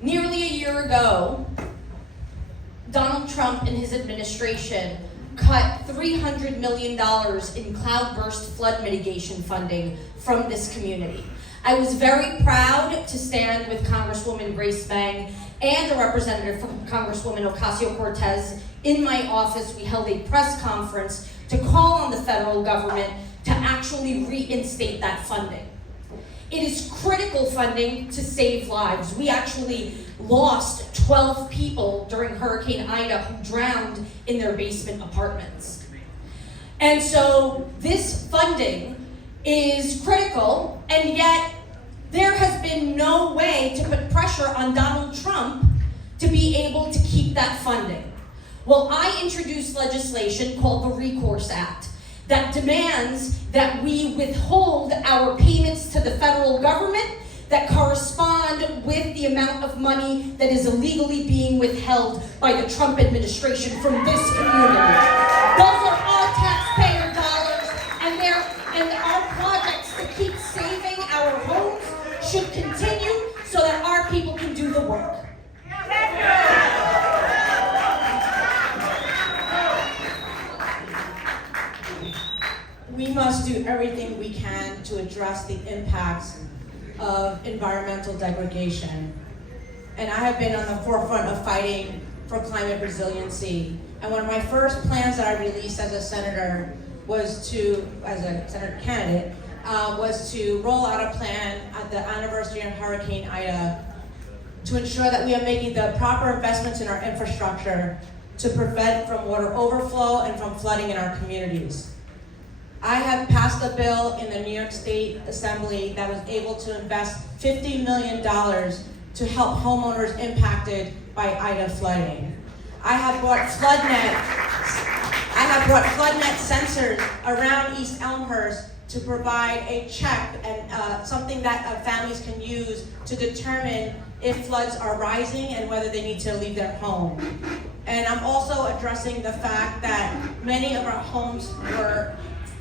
Nearly a year ago, Donald Trump and his administration cut $300 million in cloudburst flood mitigation funding from this community. I was very proud to stand with Congresswoman Grace Bang and a representative from Congresswoman Ocasio-Cortez in my office. We held a press conference to call on the federal government to actually reinstate that funding. It is critical funding to save lives. We actually lost 12 people during Hurricane Ida who drowned in their basement apartments. And so this funding is critical, and yet there has been no way to put pressure on Donald Trump to be able to keep that funding. Well, I introduced legislation called the Recourse Act that demands that we withhold our payments to the federal government that correspond with the amount of money that is illegally being withheld by the Trump administration from this community. Those are our taxpayer dollars, and our projects to keep saving our homes should continue so that our people can do the work. We must do everything we can to address the impacts of environmental degradation. And I have been on the forefront of fighting for climate resiliency. And one of my first plans that I released as a senator as a senator candidate, was to roll out a plan at the anniversary of Hurricane Ida to ensure that we are making the proper investments in our infrastructure to prevent from water overflow and from flooding in our communities. I have passed a bill in the New York State Assembly that was able to invest $50 million to help homeowners impacted by Ida flooding. I have brought floodnet sensors around East Elmhurst to provide a check and something that families can use to determine if floods are rising and whether they need to leave their home. And I'm also addressing the fact that many of our homes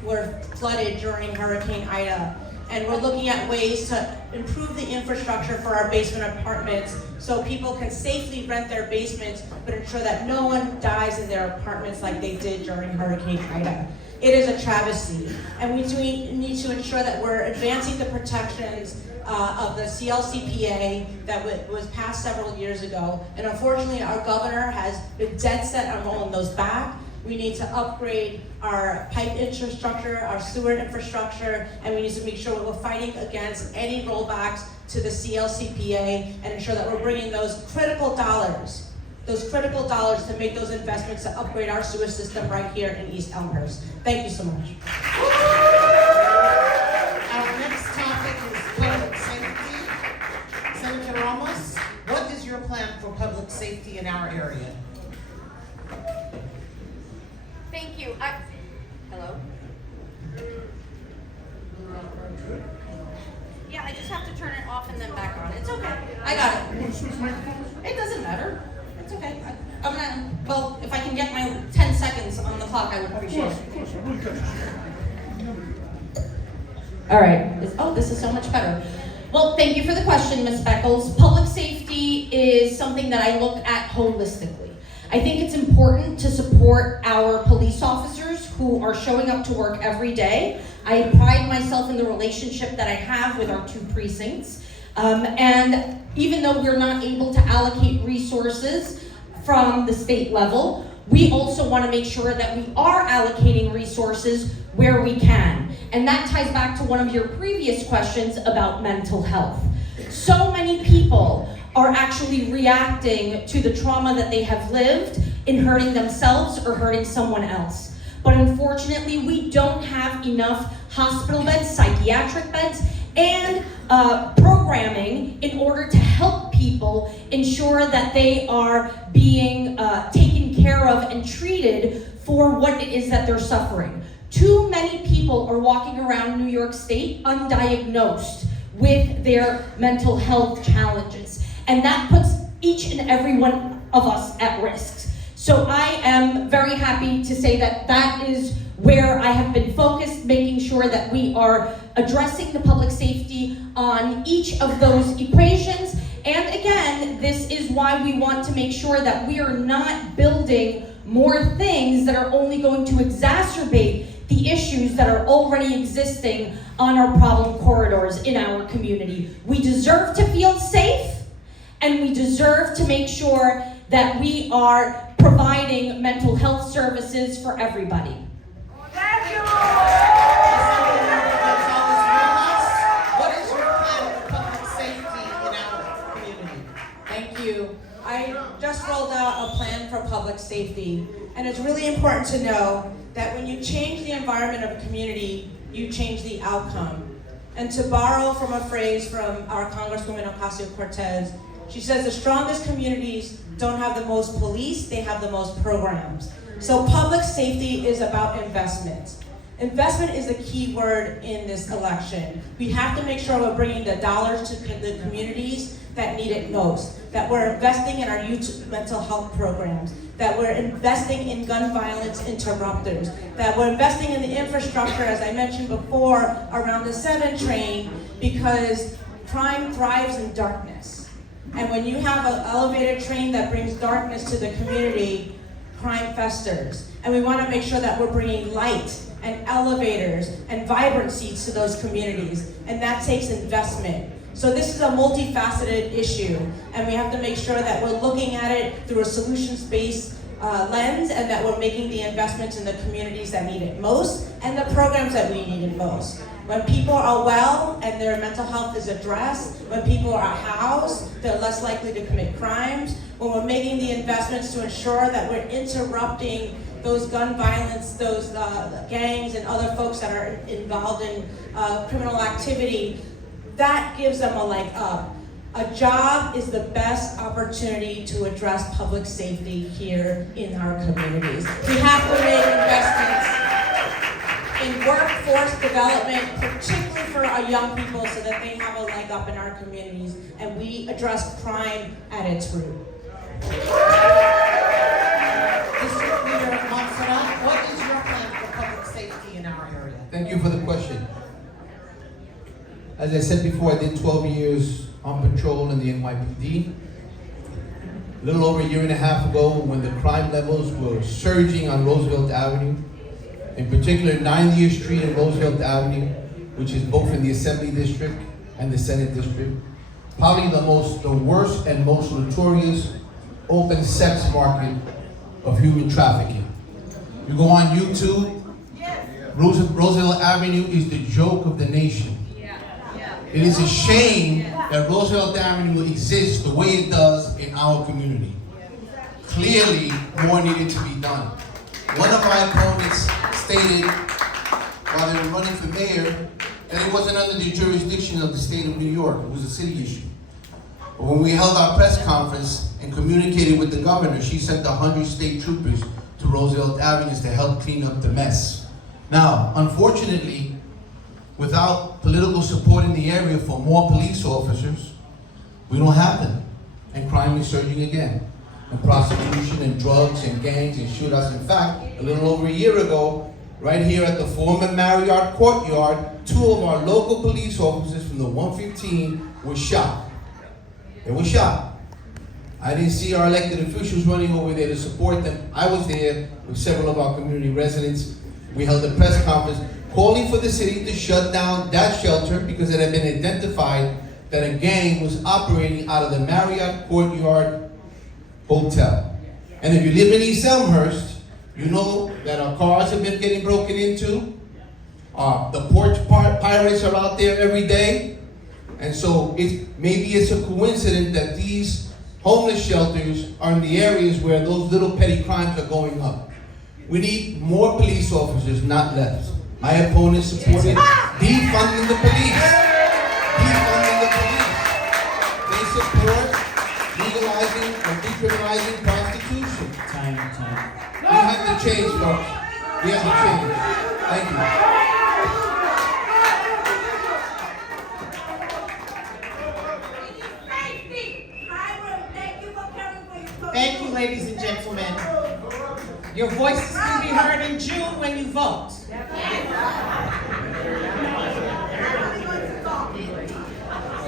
were flooded during Hurricane Ida. And we're looking at ways to improve the infrastructure for our basement apartments so people can safely rent their basements, but ensure that no one dies in their apartments like they did during Hurricane Ida. It is a travesty. And we need to ensure that we're advancing the protections of the CLCPA that was passed several years ago. And unfortunately, our governor has been dead set on rolling those back. We need to upgrade our pipe infrastructure, our sewer infrastructure, and we need to make sure we're fighting against any rollbacks to the CLCPA and ensure that we're bringing those critical dollars to make those investments to upgrade our sewer system right here in East Elmhurst. Thank you so much. Our next topic is public safety. Senator Ramos, what is your plan for public safety in our area? Thank you. Hello? Yeah, I just have to turn it off and then back on. It's okay. I got it. It doesn't matter. It's okay. Well, if I can get my 10 seconds on the clock, I would appreciate it. All right. This is so much better. Well, thank you for the question, Ms. Beckles. Public safety is something that I look at holistically. I think it's important to support our police officers who are showing up to work every day. I pride myself in the relationship that I have with our 2 precincts. And even though we're not able to allocate resources from the state level, we also want to make sure that we are allocating resources where we can. And that ties back to one of your previous questions about mental health. So many many people are actually reacting to the trauma that they have lived in hurting themselves or hurting someone else. But unfortunately, we don't have enough hospital beds, psychiatric beds, and programming in order to help people ensure that they are being taken care of and treated for what it is that they're suffering. Too many people are walking around New York State undiagnosed with their mental health challenges, and that puts each and every one of us at risk. So I am very happy to say that that is where I have been focused, making sure that we are addressing the public safety on each of those equations. And again, this is why we want to make sure that we are not building more things that are only going to exacerbate the issues that are already existing on our problem corridors in our community. We deserve to feel safe, and we deserve to make sure that we are providing mental health services for everybody. Thank you. What is your plan for public safety in our community? Thank you. I just rolled out a plan for public safety, and it's really important to know that when you change the environment of a community, you change the outcome. And to borrow from a phrase from our Congresswoman Ocasio-Cortez, she says the strongest communities don't have the most police, they have the most programs. So public safety is about investment. Investment is the key word in this election. We have to make sure we're bringing the dollars to the communities that need it most, that we're investing in our youth mental health programs, that we're investing in gun violence interrupters, that we're investing in the infrastructure, as I mentioned before, around the 7 train, because crime thrives in darkness. And when you have an elevated train that brings darkness to the community, crime festers. And we want to make sure that we're bringing light and elevators and vibrancy to those communities, and that takes investment. So this is a multifaceted issue, and we have to make sure that we're looking at it through a solutions-based lens, and that we're making the investments in the communities that need it most and the programs that we need it most. When people are well and their mental health is addressed, when people are housed, they're less likely to commit crimes. When we're making the investments to ensure that we're interrupting those gun violence, those gangs and other folks that are involved in criminal activity, that gives them a leg up. A job is the best opportunity to address public safety here in our communities. We have to make investments in workforce development, particularly for our young people, so that they have a leg up in our communities, and we address crime at its root. District Leader Monserrate, what is your plan for public safety in our area? Thank you for the question. As I said before, I did 12 years on patrol in the NYPD. A little over a year and a half ago, when the crime levels were surging on Roosevelt Avenue, in particular 90th Street and Roosevelt Avenue, which is both in the Assembly District and the Senate District, probably the worst and most notorious open sex market of human trafficking. You go on YouTube, Roosevelt Avenue is the joke of the nation. It is a shame that Roosevelt Avenue exists the way it does in our community. Clearly, more needed to be done. One of my opponents stated while they were running for mayor that it wasn't under the jurisdiction of the state of New York, it was a city issue. But when we held our press conference and communicated with the governor, she sent 100 state troopers to Roosevelt Avenue to help clean up the mess. Now, unfortunately, without political support in the area for more police officers, we don't have them. And crime is surging again. And prostitution and drugs and gangs and shootouts. In fact, a little over a year ago, right here at the former Marriott courtyard, 2 of our local police officers from the 115 were shot. They were shot. I didn't see our elected officials running over there to support them. I was there with several of our community residents. We held a press conference calling for the city to shut down that shelter because it had been identified that a gang was operating out of the Marriott Courtyard Hotel. And if you live in East Elmhurst, you know that our cars have been getting broken into. The porch pirates are out there every day. And so maybe it's a coincidence that these homeless shelters are in the areas where those little petty crimes are going up. We need more police officers, not less. My opponent supported defunding the police. Defunding the police. They support legalizing or decriminalizing prostitution. Time. We have to change, folks. We have to change. Thank you. Hiram, thank you for coming for your vote. Thank you, ladies and gentlemen. Your voices will be heard in June when you vote.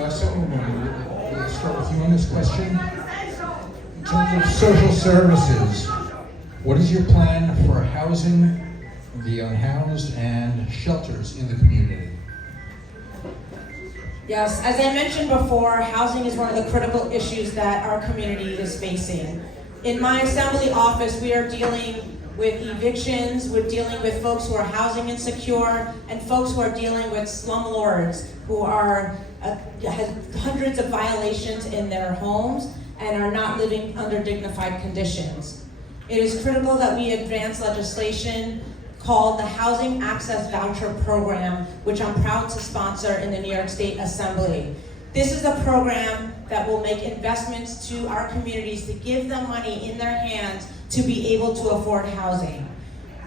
Assemblywoman, we'll start with you on this question. In terms of social services, what is your plan for housing the unhoused and shelters in the community? Yes, as I mentioned before, housing is one of the critical issues that our community is facing. In my assembly office, we are dealing with evictions, we're dealing with folks who are housing insecure, and folks who are dealing with slumlords who are have hundreds of violations in their homes and are not living under dignified conditions. It is critical that we advance legislation called the Housing Access Voucher Program, which I'm proud to sponsor in the New York State Assembly. This is a program that will make investments to our communities to give them money in their hands to be able to afford housing.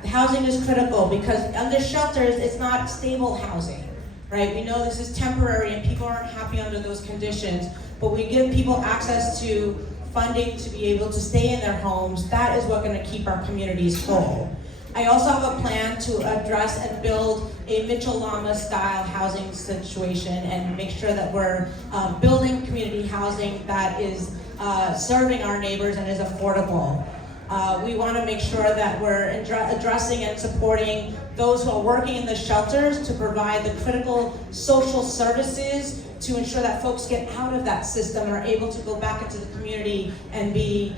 Housing is critical because under shelters, it's not stable housing, right? We know this is temporary and people aren't happy under those conditions, but we give people access to funding to be able to stay in their homes. That is what's gonna keep our communities whole. I also have a plan to address and build a Mitchell-Lama style housing situation and make sure that we're building community housing that is serving our neighbors and is affordable. We want to make sure that we're addressing and supporting those who are working in the shelters to provide the critical social services to ensure that folks get out of that system and are able to go back into the community and be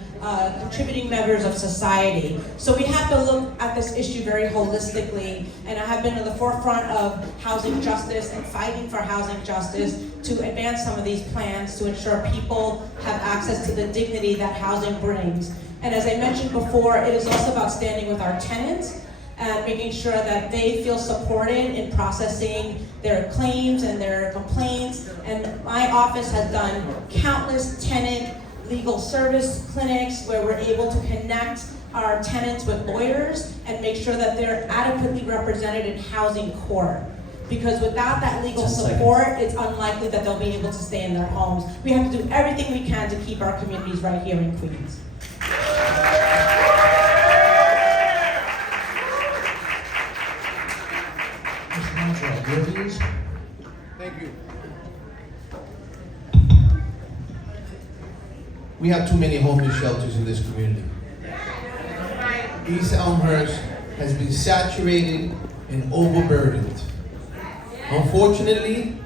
contributing members of society. So we have to look at this issue very holistically, and I have been at the forefront of housing justice and fighting for housing justice to advance some of these plans to ensure people have access to the dignity that housing brings. And as I mentioned before, it is also about standing with our tenants and making sure that they feel supported in processing their claims and their complaints. And my office has done countless tenant legal service clinics where we're able to connect our tenants with lawyers and make sure that they're adequately represented in housing court. Because without that legal support, it's unlikely that they'll be able to stay in their homes. We have to do everything we can to keep our communities right here in Queens. Mr. Monserrate, your views? Thank you. We have too many homeless shelters in this community. East Elmhurst has been saturated and overburdened. Unfortunately,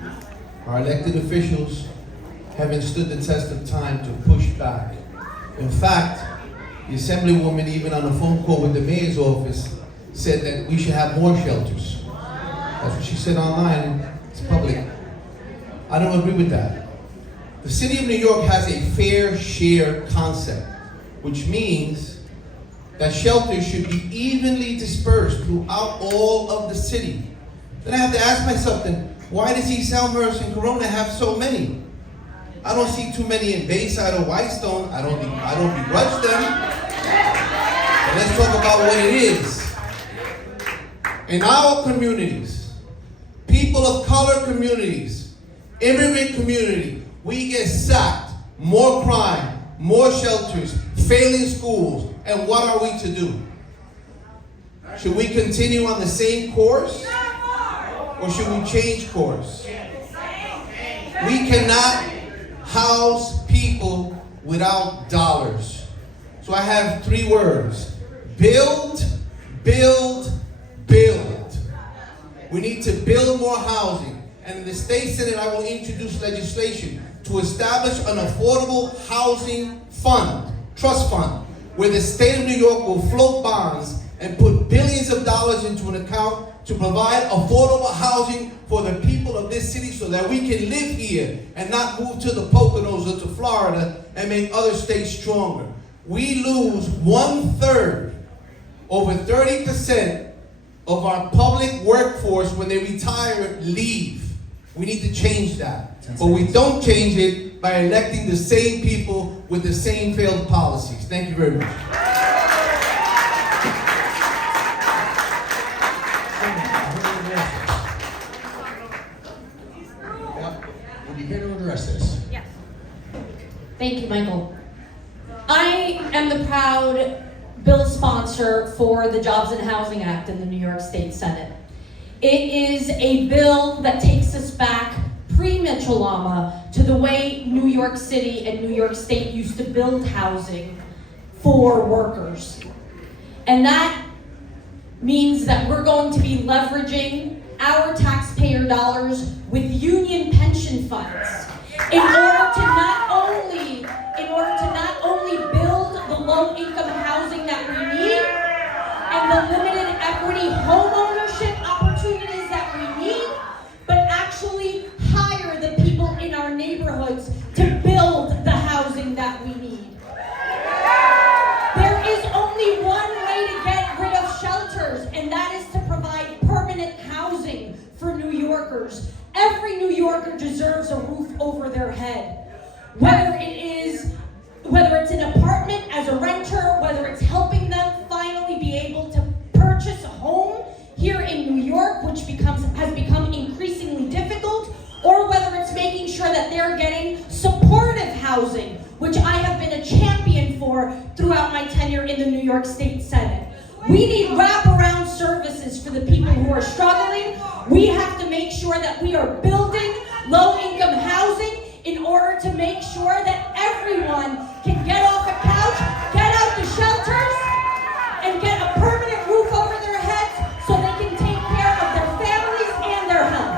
our elected officials haven't stood the test of time to push back. In fact, the Assemblywoman, even on a phone call with the mayor's office, said that we should have more shelters. That's what she said online. It's public. I don't agree with that. The city of New York has a fair share concept, which means that shelters should be evenly dispersed throughout all of the city. Then I have to ask myself then, why does East Elmhurst and Corona have so many? I don't see too many in Bayside or Whitestone. I don't begrudge them. But let's talk about what it is. In our communities, people of color communities, immigrant community, we get sacked, more crime, more shelters, failing schools, and what are we to do? Should we continue on the same course? Or should we change course? We cannot house people without dollars. So I have 3 words. Build, build, build. We need to build more housing. And in the state senate, I will introduce legislation to establish an affordable housing fund, trust fund, where the state of New York will float bonds and put billions of dollars into an account to provide affordable housing for the people of this city so that we can live here and not move to the Poconos or to Florida and make other states stronger. We lose 1/3, over 30% of our public workforce when they retire leave. We need to change that. But we don't change it by electing the same people with the same failed policies. Thank you very much. Would you care to address this? Yes. Thank you, Michael. I am the proud bill sponsor for the Jobs and Housing Act in the New York State Senate. It is a bill that takes us back pre-Mitchell-Lama to the way New York City and New York State used to build housing for workers. And that means that we're going to be leveraging our taxpayer dollars with union pension funds in order to not only build the low-income housing that we need and the limited equity home ownership opportunities that we need, but actually hire the people in our neighborhoods to build the housing that we need. There is only one way to get rid of shelters, and that is to provide permanent housing for New Yorkers. Every New Yorker deserves a roof over their head. Whether it's an apartment as a renter, whether it's helping them finally be able to purchase a home here in New York, which has become increasingly difficult, or whether it's making sure that they're getting supportive housing, which I have been a champion for throughout my tenure in the New York State Senate. We need wraparound services for the people who are struggling. We have to make sure that we are building low-income housing in order to make sure that everyone can get off a couch, get out the shelters, and get a permanent roof over their heads so they can take care of their families and their health.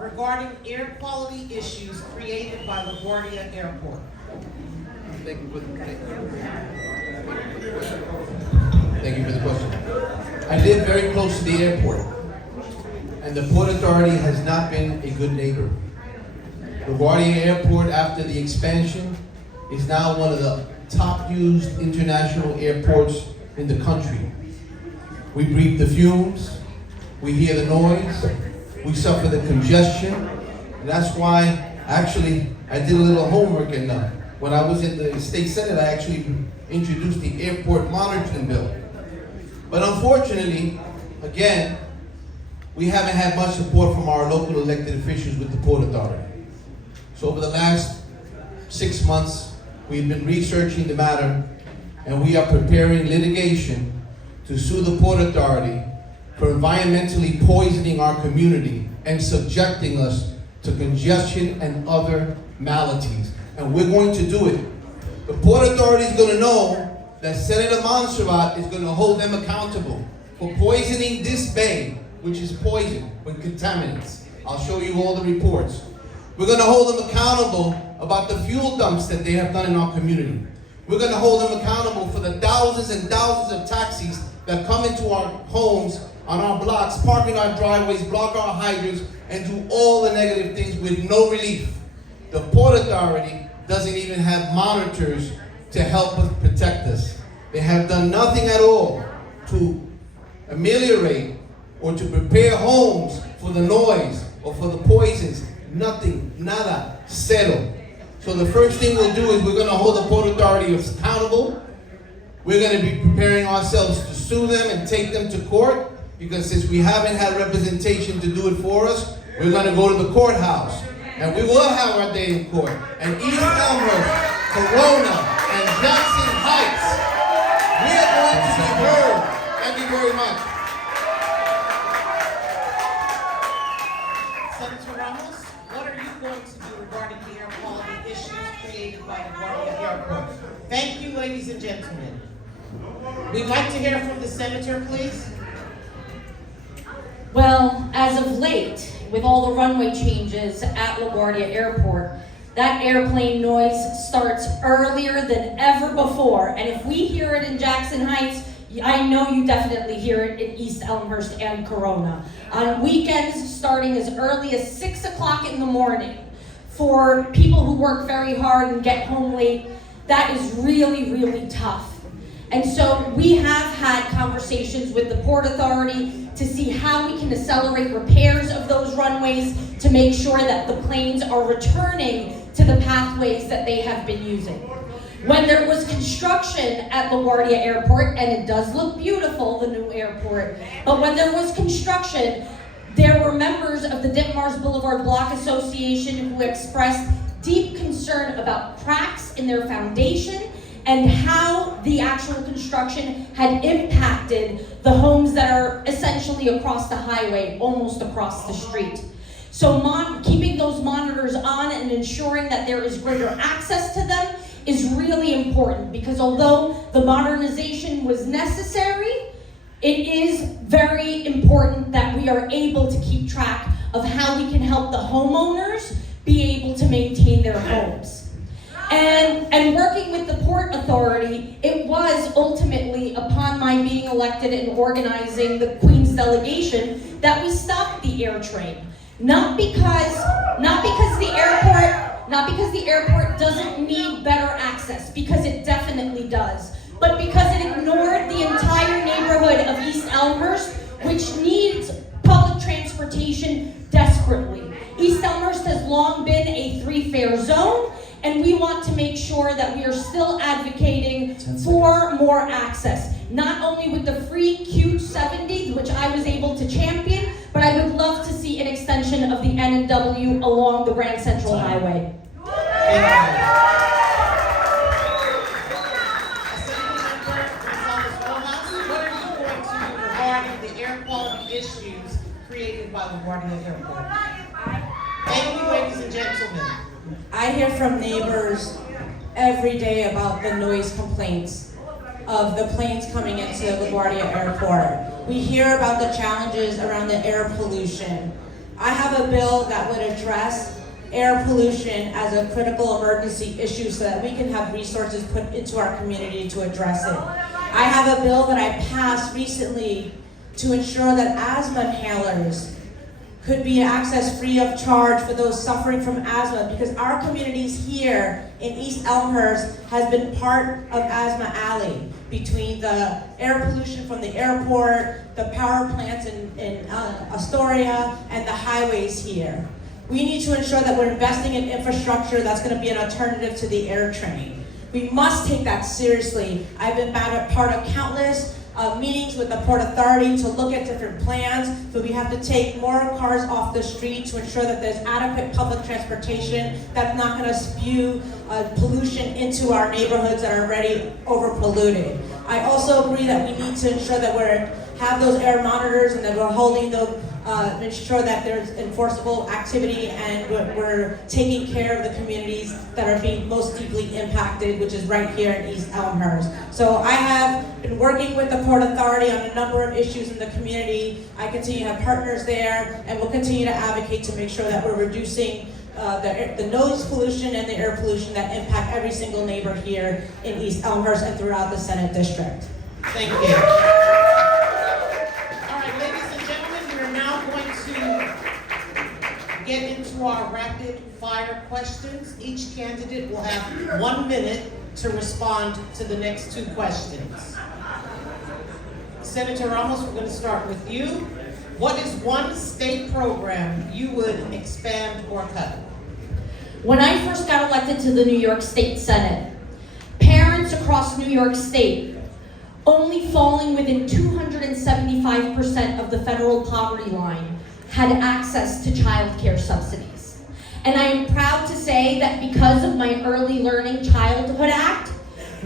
Regarding air quality issues created by LaGuardia Airport. Thank you for the question. I live very close to the airport, and the Port Authority has not been a good neighbor. LaGuardia Airport, after the expansion, is now one of the top used international airports in the country. We breathe the fumes, we hear the noise, we suffer the congestion. And that's why, actually, I did a little homework, and when I was in the state senate, I actually introduced the airport monitoring bill. But unfortunately, again, we haven't had much support from our local elected officials with the Port Authority. So over the last 6 months, we've been researching the matter, and we are preparing litigation to sue the Port Authority for environmentally poisoning our community and subjecting us to congestion and other maladies. And we're going to do it. The Port Authority is going to know that Senator Monserrate is going to hold them accountable for poisoning this bay, which is poison with contaminants. I'll show you all the reports. We're going to hold them accountable about the fuel dumps that they have done in our community. We're going to hold them accountable for the thousands and thousands of taxis that come into our homes, on our blocks, park in our driveways, block our hydrants, and do all the negative things with no relief. The Port Authority doesn't even have monitors to help us protect us. They have done nothing at all to ameliorate or to prepare homes for the noise or for the poisons. Nothing, nada, zero. So the first thing we'll do is we're going to hold the Port Authority accountable. We're going to be preparing ourselves to sue them and take them to court, because since we haven't had representation to do it for us, we're going to go to the courthouse. And we will have our day in court. And East Elmhurst, Corona, and Jackson Heights, we are going to be heard. Thank you very much. Senator issues created by LaGuardia Airport. Thank you, ladies and gentlemen. We'd like to hear from the senator, please. Well, as of late, with all the runway changes at LaGuardia Airport, that airplane noise starts earlier than ever before. And if we hear it in Jackson Heights, I know you definitely hear it in East Elmhurst and Corona. On weekends, starting as early as 6 o'clock in the morning, for people who work very hard and get home late, that is really, really tough. And so we have had conversations with the Port Authority to see how we can accelerate repairs of those runways to make sure that the planes are returning to the pathways that they have been using. When there was construction at LaGuardia Airport, and it does look beautiful, the new airport, but when there was construction, there were members of the Ditmars Boulevard Block Association who expressed deep concern about cracks in their foundation and how the actual construction had impacted the homes that are essentially across the highway, almost across the street. So keeping those monitors on and ensuring that there is greater access to them is really important, because although the modernization was necessary, it is very important that we are able to keep track of how we can help the homeowners be able to maintain their homes. And working with the Port Authority, it was ultimately upon my being elected and organizing the Queen's delegation that we stopped the air train. Not because the airport doesn't need better access, because it definitely does, but because it ignored the entire neighborhood of East Elmhurst, which needs public transportation desperately. East Elmhurst has long been a 3-fare zone, and we want to make sure that we are still advocating for more access. Not only with the free Q70, which I was able to champion, but I would love to see an extension of the N&W along the Grand Central Highway. Thank you. González-Rojas, what are you going to do regarding the air quality issues created by LaGuardia Airport? Thank you, ladies and gentlemen. I hear from neighbors every day about the noise complaints of the planes coming into LaGuardia Airport. We hear about the challenges around the air pollution. I have a bill that would address air pollution as a critical emergency issue so that we can have resources put into our community to address it. I have a bill that I passed recently to ensure that asthma inhalers could be accessed free of charge for those suffering from asthma, because our communities here in East Elmhurst has been part of Asthma Alley, between the air pollution from the airport, the power plants in Astoria, and the highways here. We need to ensure that we're investing in infrastructure that's going to be an alternative to the air train. We must take that seriously. I've been part of countless meetings with the Port Authority to look at different plans, but we have to take more cars off the street to ensure that there's adequate public transportation that's not going to spew pollution into our neighborhoods that are already over-polluted. I also agree that we need to ensure that we have those air monitors and that we're holding those, ensure that there's enforceable activity, and we're taking care of the communities that are being most deeply impacted, which is right here in East Elmhurst. So I have been working with the Port Authority on a number of issues in the community. I continue to have partners there, and we'll continue to advocate to make sure that we're reducing the noise pollution and the air pollution that impact every single neighbor here in East Elmhurst and throughout the Senate District. Thank you. All right, ladies and gentlemen, we're now going to get into our rapid fire questions. Each candidate will have 1 minute to respond to the next 2 questions. Senator Ramos, we're going to start with you. What is one state program you would expand or cut? When I first got elected to the New York State Senate, parents across New York State, only falling within 275% of the federal poverty line, had access to child care subsidies. And I am proud to say that because of my Early Learning Childhood Act,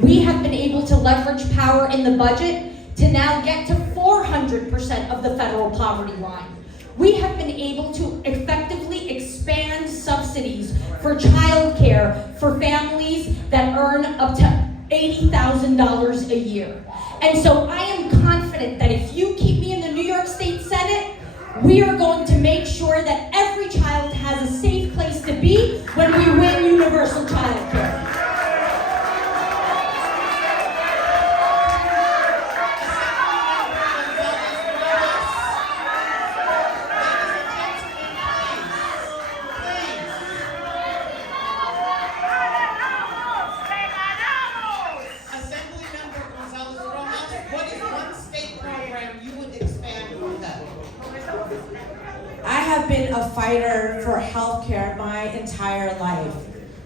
we have been able to leverage power in the budget to now get to 400% of the federal poverty line. We have been able to effectively expand subsidies for childcare for families that earn up to $80,000 a year. And so I am confident that if you keep me in the New York State Senate, we are going to make sure that every child has a safe place to be when we win universal childcare. Assemblymember González-Rojas, what is one state program you would expand on that? I have been a fighter for healthcare my entire life,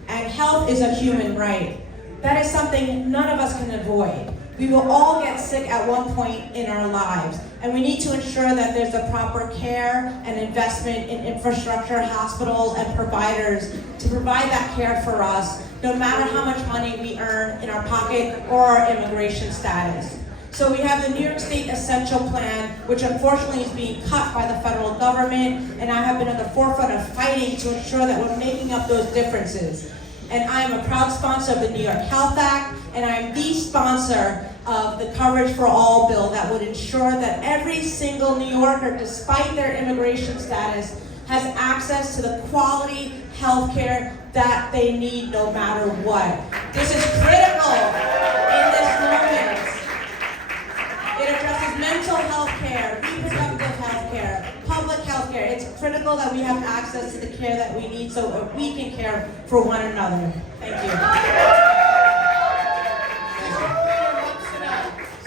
and health is a human right. That is something none of us can avoid. We will all get sick at one point in our lives, and we need to ensure that there's a proper care and investment in infrastructure, hospitals, and providers to provide that care for us, no matter how much money we earn in our pocket or our immigration status. So we have the New York State Essential Plan, which unfortunately is being cut by the federal government, and I have been at the forefront of fighting to ensure that we're making up those differences. And I am a proud sponsor of the New York Health Act, and I am the sponsor of the Coverage for All bill that would ensure that every single New Yorker, despite their immigration status, has access to the quality health care that they need no matter what. This is critical in this moment. It addresses mental health care, reproductive health care, public health care. It's critical that we have access to the care that we need so that we can care for one another. Thank you.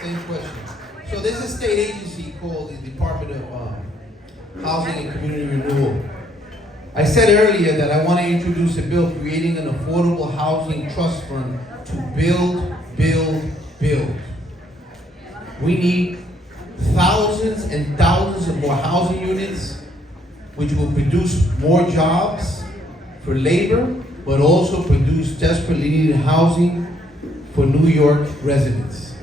Same question. So there's a state agency called the Department of Housing and Community Renewal. I said earlier that I want to introduce a bill creating an affordable housing trust fund to build, build, build. We need thousands and thousands of more housing units, which will produce more jobs for labor, but also produce desperately needed housing for New York residents.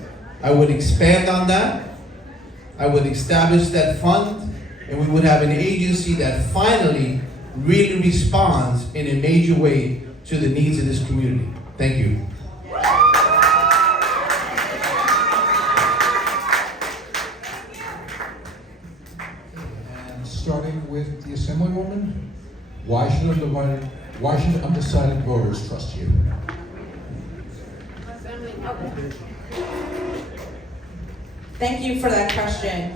I would expand on that. I would establish that fund, and we would have an agency that finally really responds in a major way to the needs of this community. Thank you. And starting with the Assemblywoman, why should undecided voters trust you? Thank you for that question.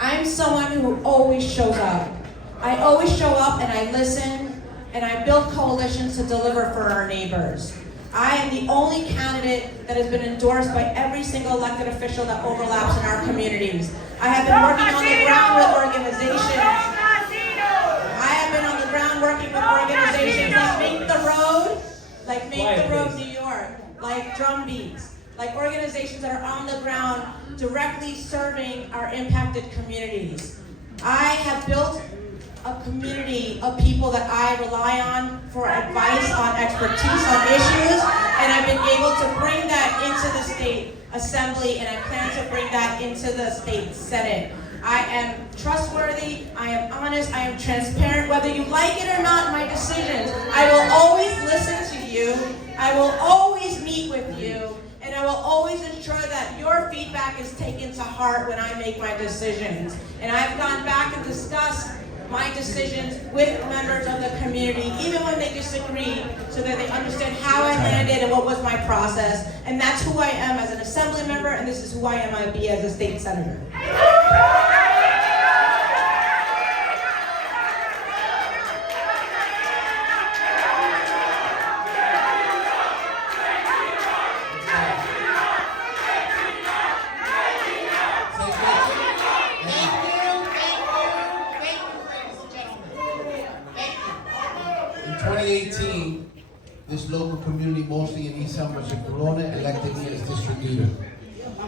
I'm someone who always shows up. I always show up and I listen and I build coalitions to deliver for our neighbors. I am the only candidate that has been endorsed by every single elected official that overlaps in our communities. I have been working on the ground with organizations. I have been on the ground working with organizations like Make the Road New York, like Drumbeats, like organizations that are on the ground directly serving our impacted communities. I have built a community of people that I rely on for advice, on expertise, on issues, and I've been able to bring that into the state assembly, and I plan to bring that into the state senate. I am trustworthy, I am honest, I am transparent, whether you like it or not, my decisions. I will always listen to you, I will always meet with you, and I will always ensure that your feedback is taken to heart when I make my decisions. And I've gone back and discussed my decisions with members of the community, even when they disagree, so that they understand how I landed and what was my process. And that's who I am as an assembly member, and this is who I am be as a state senator. This local community, mostly in East San Corona, elected me as district leader.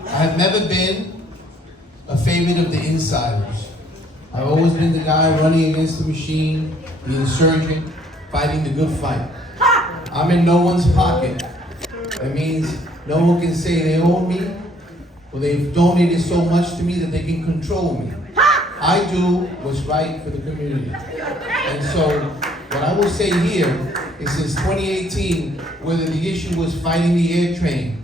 I have never been a favorite of the insiders. I've always been the guy running against the machine, the insurgent, fighting the good fight. I'm in no one's pocket. That means no one can say they own me, or they've donated so much to me that they can control me. I do what's right for the community. And so, what I will say here is since 2018, whether the issue was fighting the air train,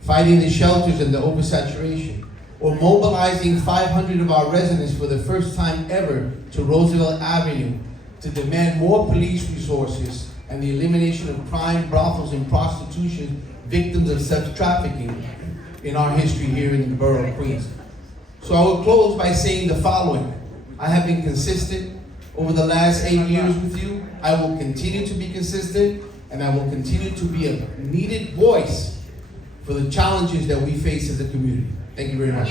fighting the shelters and the oversaturation, or mobilizing 500 of our residents for the first time ever to Roosevelt Avenue to demand more police resources and the elimination of crime, brothels, and prostitution victims of sex trafficking in our history here in the borough of Queens. So I will close by saying the following. I have been consistent over the last 8 years with you. I will continue to be consistent, and I will continue to be a needed voice for the challenges that we face as a community. Thank you very much.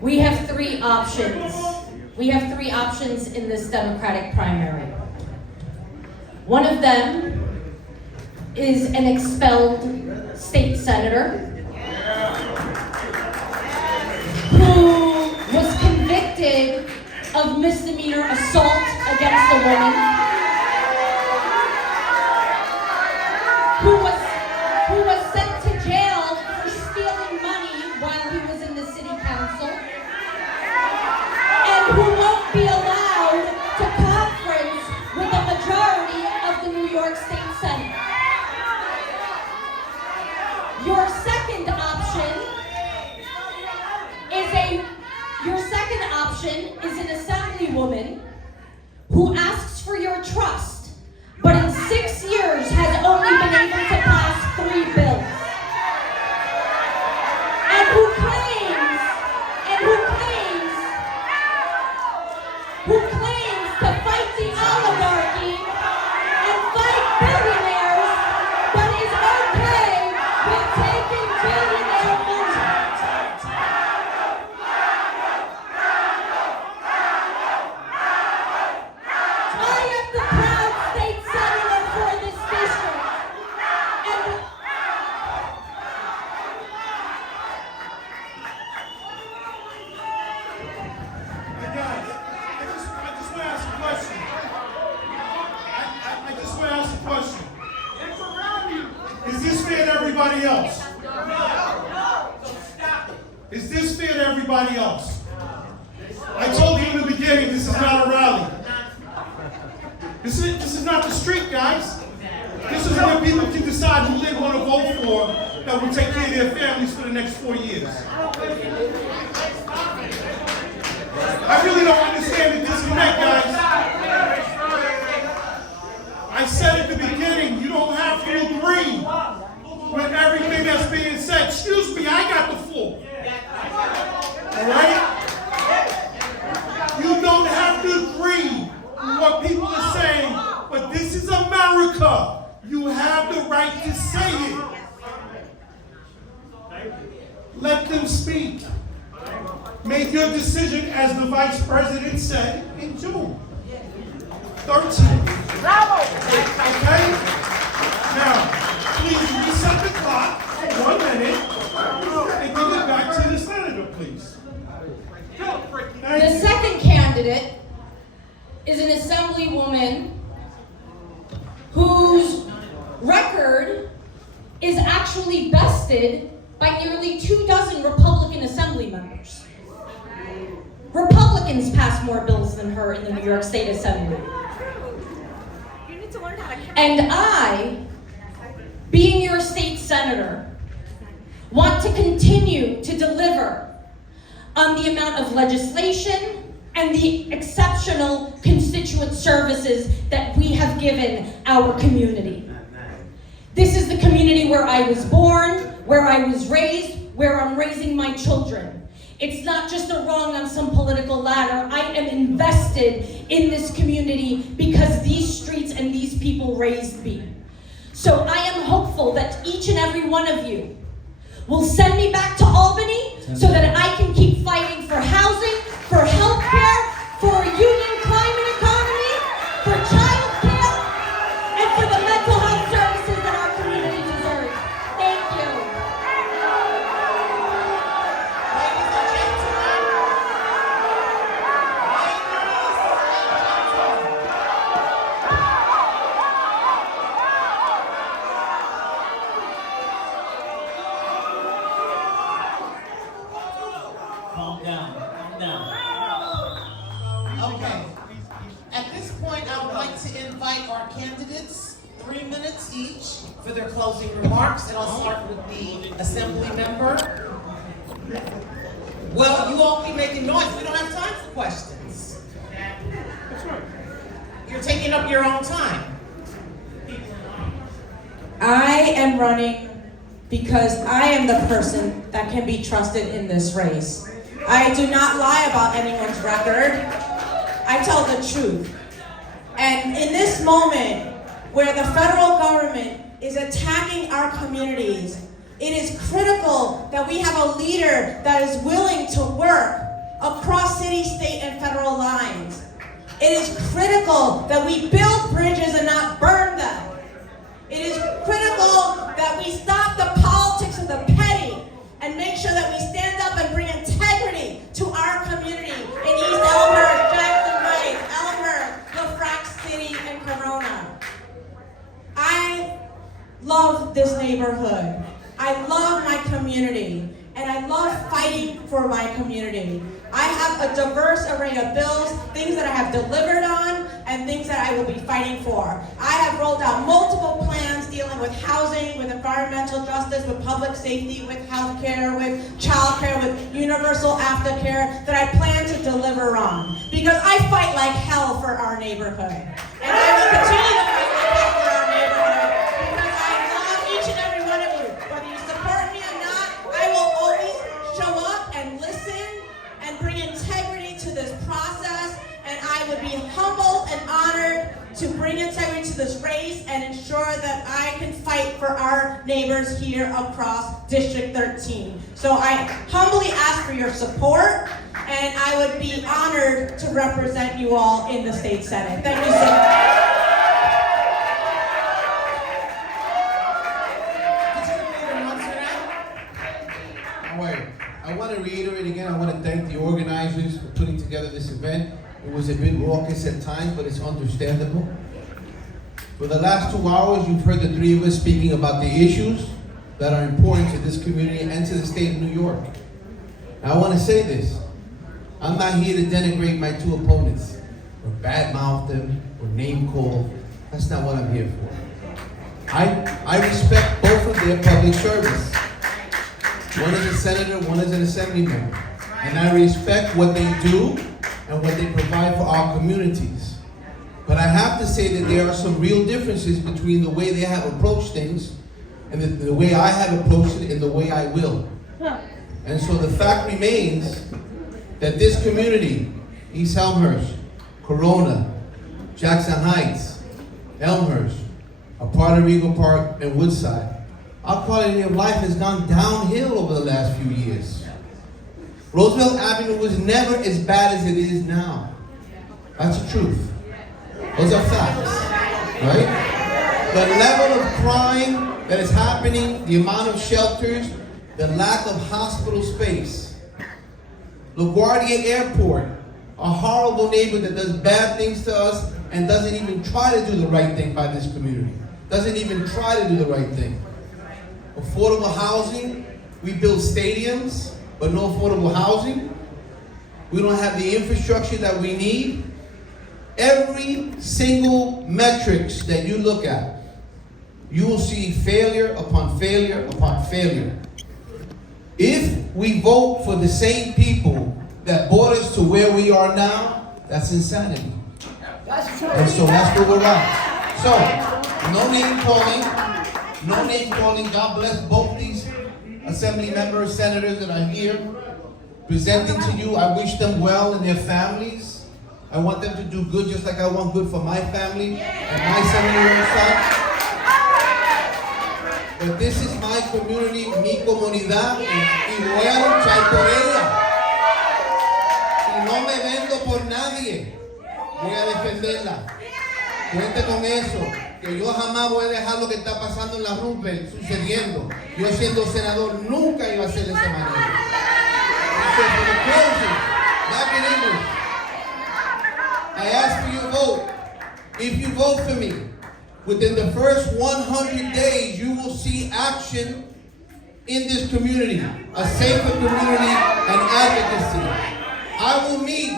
We have three options. We have three options in this Democratic primary. One of them is an expelled state senator who was convicted of misdemeanor assault against a woman, who was sent to jail for stealing money while he was in the city council, and who won't be allowed to conference with the majority of the New York State Senate. Your second option is an assemblywoman who asks for your trust, but in 6 years has only been able to pass 3 bills. And who claims to fight the oligarchy and fight billionaires, but is okay with taking billionaire money. I am the proud state senator for this district. And Hey guys, I just want to ask a question. I just want to ask a question. Is this fair to everybody else? Is this fair to everybody else? I told you in the beginning, this is not a rally. This is not the street, guys. This is where people can decide who they want to vote for that will take care of their families for the next 4 years. I really don't understand the disconnect, guys. I said at the beginning, you don't have to agree with everything that's being said. Excuse me, I got the floor. All right? You don't have to agree with what people are saying, but this is America. You have the right to say it. Let them speak. Make your decision as the vice president said in June 13th. Okay? Now, please reset the clock for 1 minute and give it back to the senator, please. Thank the you. second candidate is an assemblywoman whose record is actually bested by nearly 24 Republican assembly members. Republicans pass more bills than her in the New York State Assembly. And I, being your state senator, want to continue to deliver on the amount of legislation and the exceptional constituent services that we have given our community. This is the community where I was born, where I was raised, where I'm raising my children. It's not just a rung on some political ladder. I am invested in this community because these streets and these people raised me. So I am hopeful that each and every one of you will send me back to Albany so that I can keep fighting for housing, for health care, for a union climate economy, for child care, and for the mental health services that our community deserves. Thank you. Ladies and gentlemen, to invite our candidates, 3 minutes each, for their closing remarks, and I'll start with the assembly member. Well, you all keep making noise. We don't have time for questions. You're taking up your own time. I am running because I am the person that can be trusted in this race. I do not lie about anyone's record. I tell the truth. And in this moment where the federal government is attacking our communities, it is critical that we have a leader that is willing to work across city, state, and federal lines. It is critical that we build bridges and not burn them. It is critical that we stop the politics of the petty and make sure that we stand up and bring integrity to our community in East Elmhurst, Jackson Heights, Elmhurst, LaFrac City, and Corona. I love this neighborhood. I love my community, and I love fighting for my community. I have a diverse array of bills, things that I have delivered on, and things that I will be fighting for. I have rolled out multiple plans dealing with housing, with environmental justice, with public safety, with healthcare, with childcare, with universal aftercare that I plan to deliver on. Because I fight like hell for our neighborhood. And I will continue to fight like hell for our neighborhood because I love each and every one of you. Whether you support me or not, I will always show up and listen and bring integrity to this process, and I would be humbled and honored to bring integrity to this race and ensure that I can fight for our neighbors here across District 13. So I humbly ask for your support, and I would be honored to represent you all in the State Senate. Thank you so much. I want to reiterate again, I want to thank the organizers for putting together this event. It was a bit raucous at times, but it's understandable. For the last 2 hours, you've heard the three of us speaking about the issues that are important to this community and to the state of New York. Now, I want to say this. I'm not here to denigrate my two opponents, or badmouth them, or name call. That's not what I'm here for. I respect both of their public service. One is a senator, one is an assembly member. And I respect what they do and what they provide for our communities. But I have to say that there are some real differences between the way they have approached things and the way I have approached it and the way I will. And so the fact remains that this community, East Elmhurst, Corona, Jackson Heights, Elmhurst, a part of Eagle Park and Woodside, our quality of life has gone downhill over the last few years. Roosevelt Avenue was never as bad as it is now. That's the truth. Those are facts, right? The level of crime that is happening, the amount of shelters, the lack of hospital space. LaGuardia Airport, a horrible neighbor that does bad things to us and doesn't even try to do the right thing by this community. Doesn't even try to do the right thing. Affordable housing, we build stadiums, but no affordable housing. We don't have the infrastructure that we need. Every single metrics that you look at, you will see failure upon failure upon failure. If we vote for the same people that brought us to where we are now, that's insanity. And so that's where we're at. So, no name calling. No name calling. God bless both these assembly members, senators that are here presenting to you. I wish them well in their families. I want them to do good just like I want good for my family and my 7-year-old son. But this is my community, mi comunidad, y voy a luchar por ella. Y no me vendo por nadie. Voy a defenderla. Cuente con eso. Que yo jamás voy a dejar lo que está pasando en la Roosevelt sucediendo. Yo siendo senador nunca iba a ser de esa manera. So for the closing, back in English, I ask for your vote. If you vote for me, within the first 100 days, you will see action in this community, a safer community and advocacy. I will meet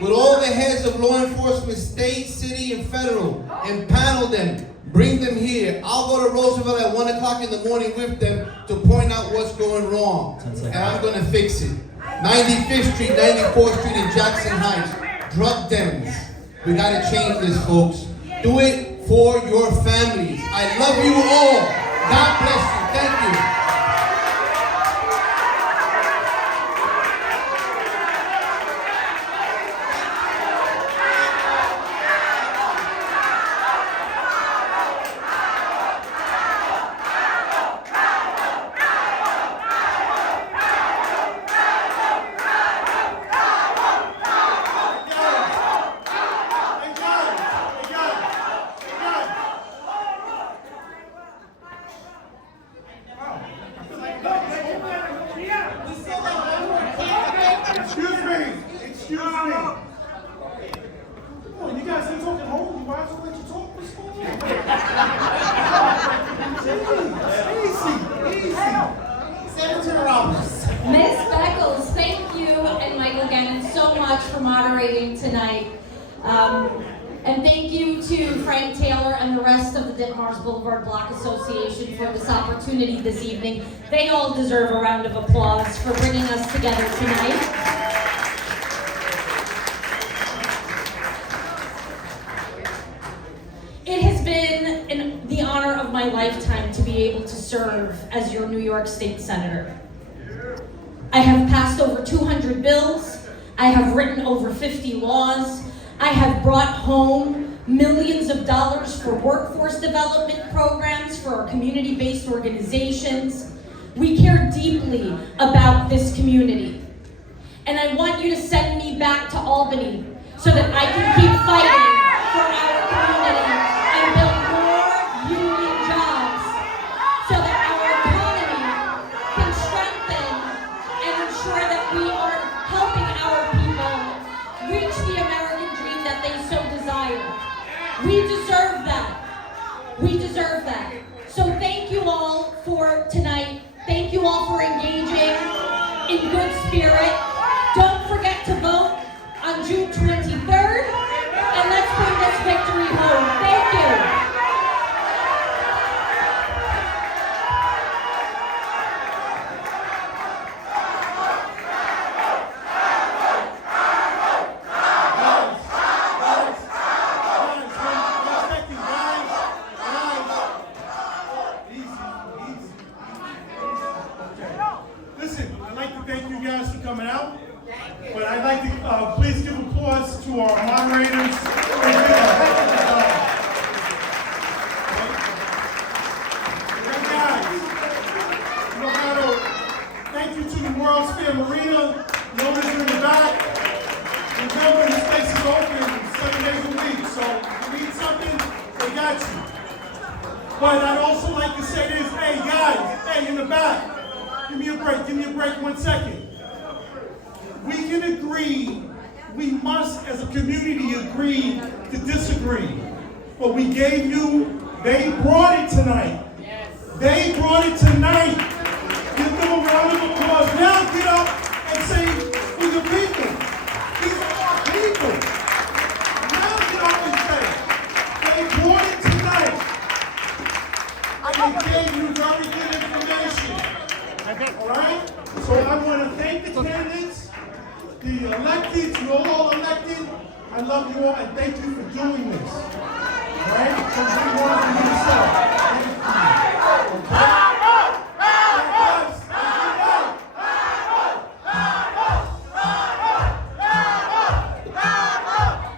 with all the heads of law enforcement, state, city, and federal, and panel them. Bring them here. I'll go to Roosevelt at 1 o'clock in the morning with them to point out what's going wrong. And I'm going to fix it. 95th Street, 94th Street, and Jackson Heights. Drug dens. We got to change this, folks. Do it for your families. I love you all. God bless you. Thank you. Excuse me. Come on, you guys ain't talking home. You might as well let you talk. What's going on? Easy. Senator Ramos. Ms. Beckles, thank you and Michael Gannon so much for moderating tonight. And thank you to Frank Taylor and the rest of the Ditmars Boulevard Block Association for this opportunity this evening. They all deserve a round of applause for bringing us together tonight. It has been the honor of my lifetime to be able to serve as your New York State Senator. I have passed over 200 bills. I have written over 50 laws. I have brought home millions of dollars for workforce development programs for our community-based organizations. We care deeply about this community. And I want you to send me back to Albany so that I can keep fighting for our community and build more union jobs so that our economy can strengthen and ensure that we are helping our people reach the American dream that they so desire. We deserve that. We deserve that. So thank you all for tonight. Thank you all for engaging in good spirit. Don't forget to vote on June 23rd, and let's bring this victory home. Thank you. Listen, I'd like to thank you guys for coming out, but I'd like to please give applause to our moderators. They did a heck of a job. Okay, guys, no matter, thank you to the World's Fair Marina, notice in the back. Remember, this place is open 7 days a week, so if you need something, they got you. But I'd also like to say this, hey guys, hey in the back, give me a break 1 second. We can agree, we must as a community agree to disagree. But we gave you, they brought it tonight. They brought it tonight. Give them a round of applause. Now get up and say, for the people. These are our people. Now get up and say, they brought it tonight. And they gave you very good information. All right? So I want to thank the candidates, the electeds, you're all elected. I love you all and thank you for doing this. All right? So we want to do this.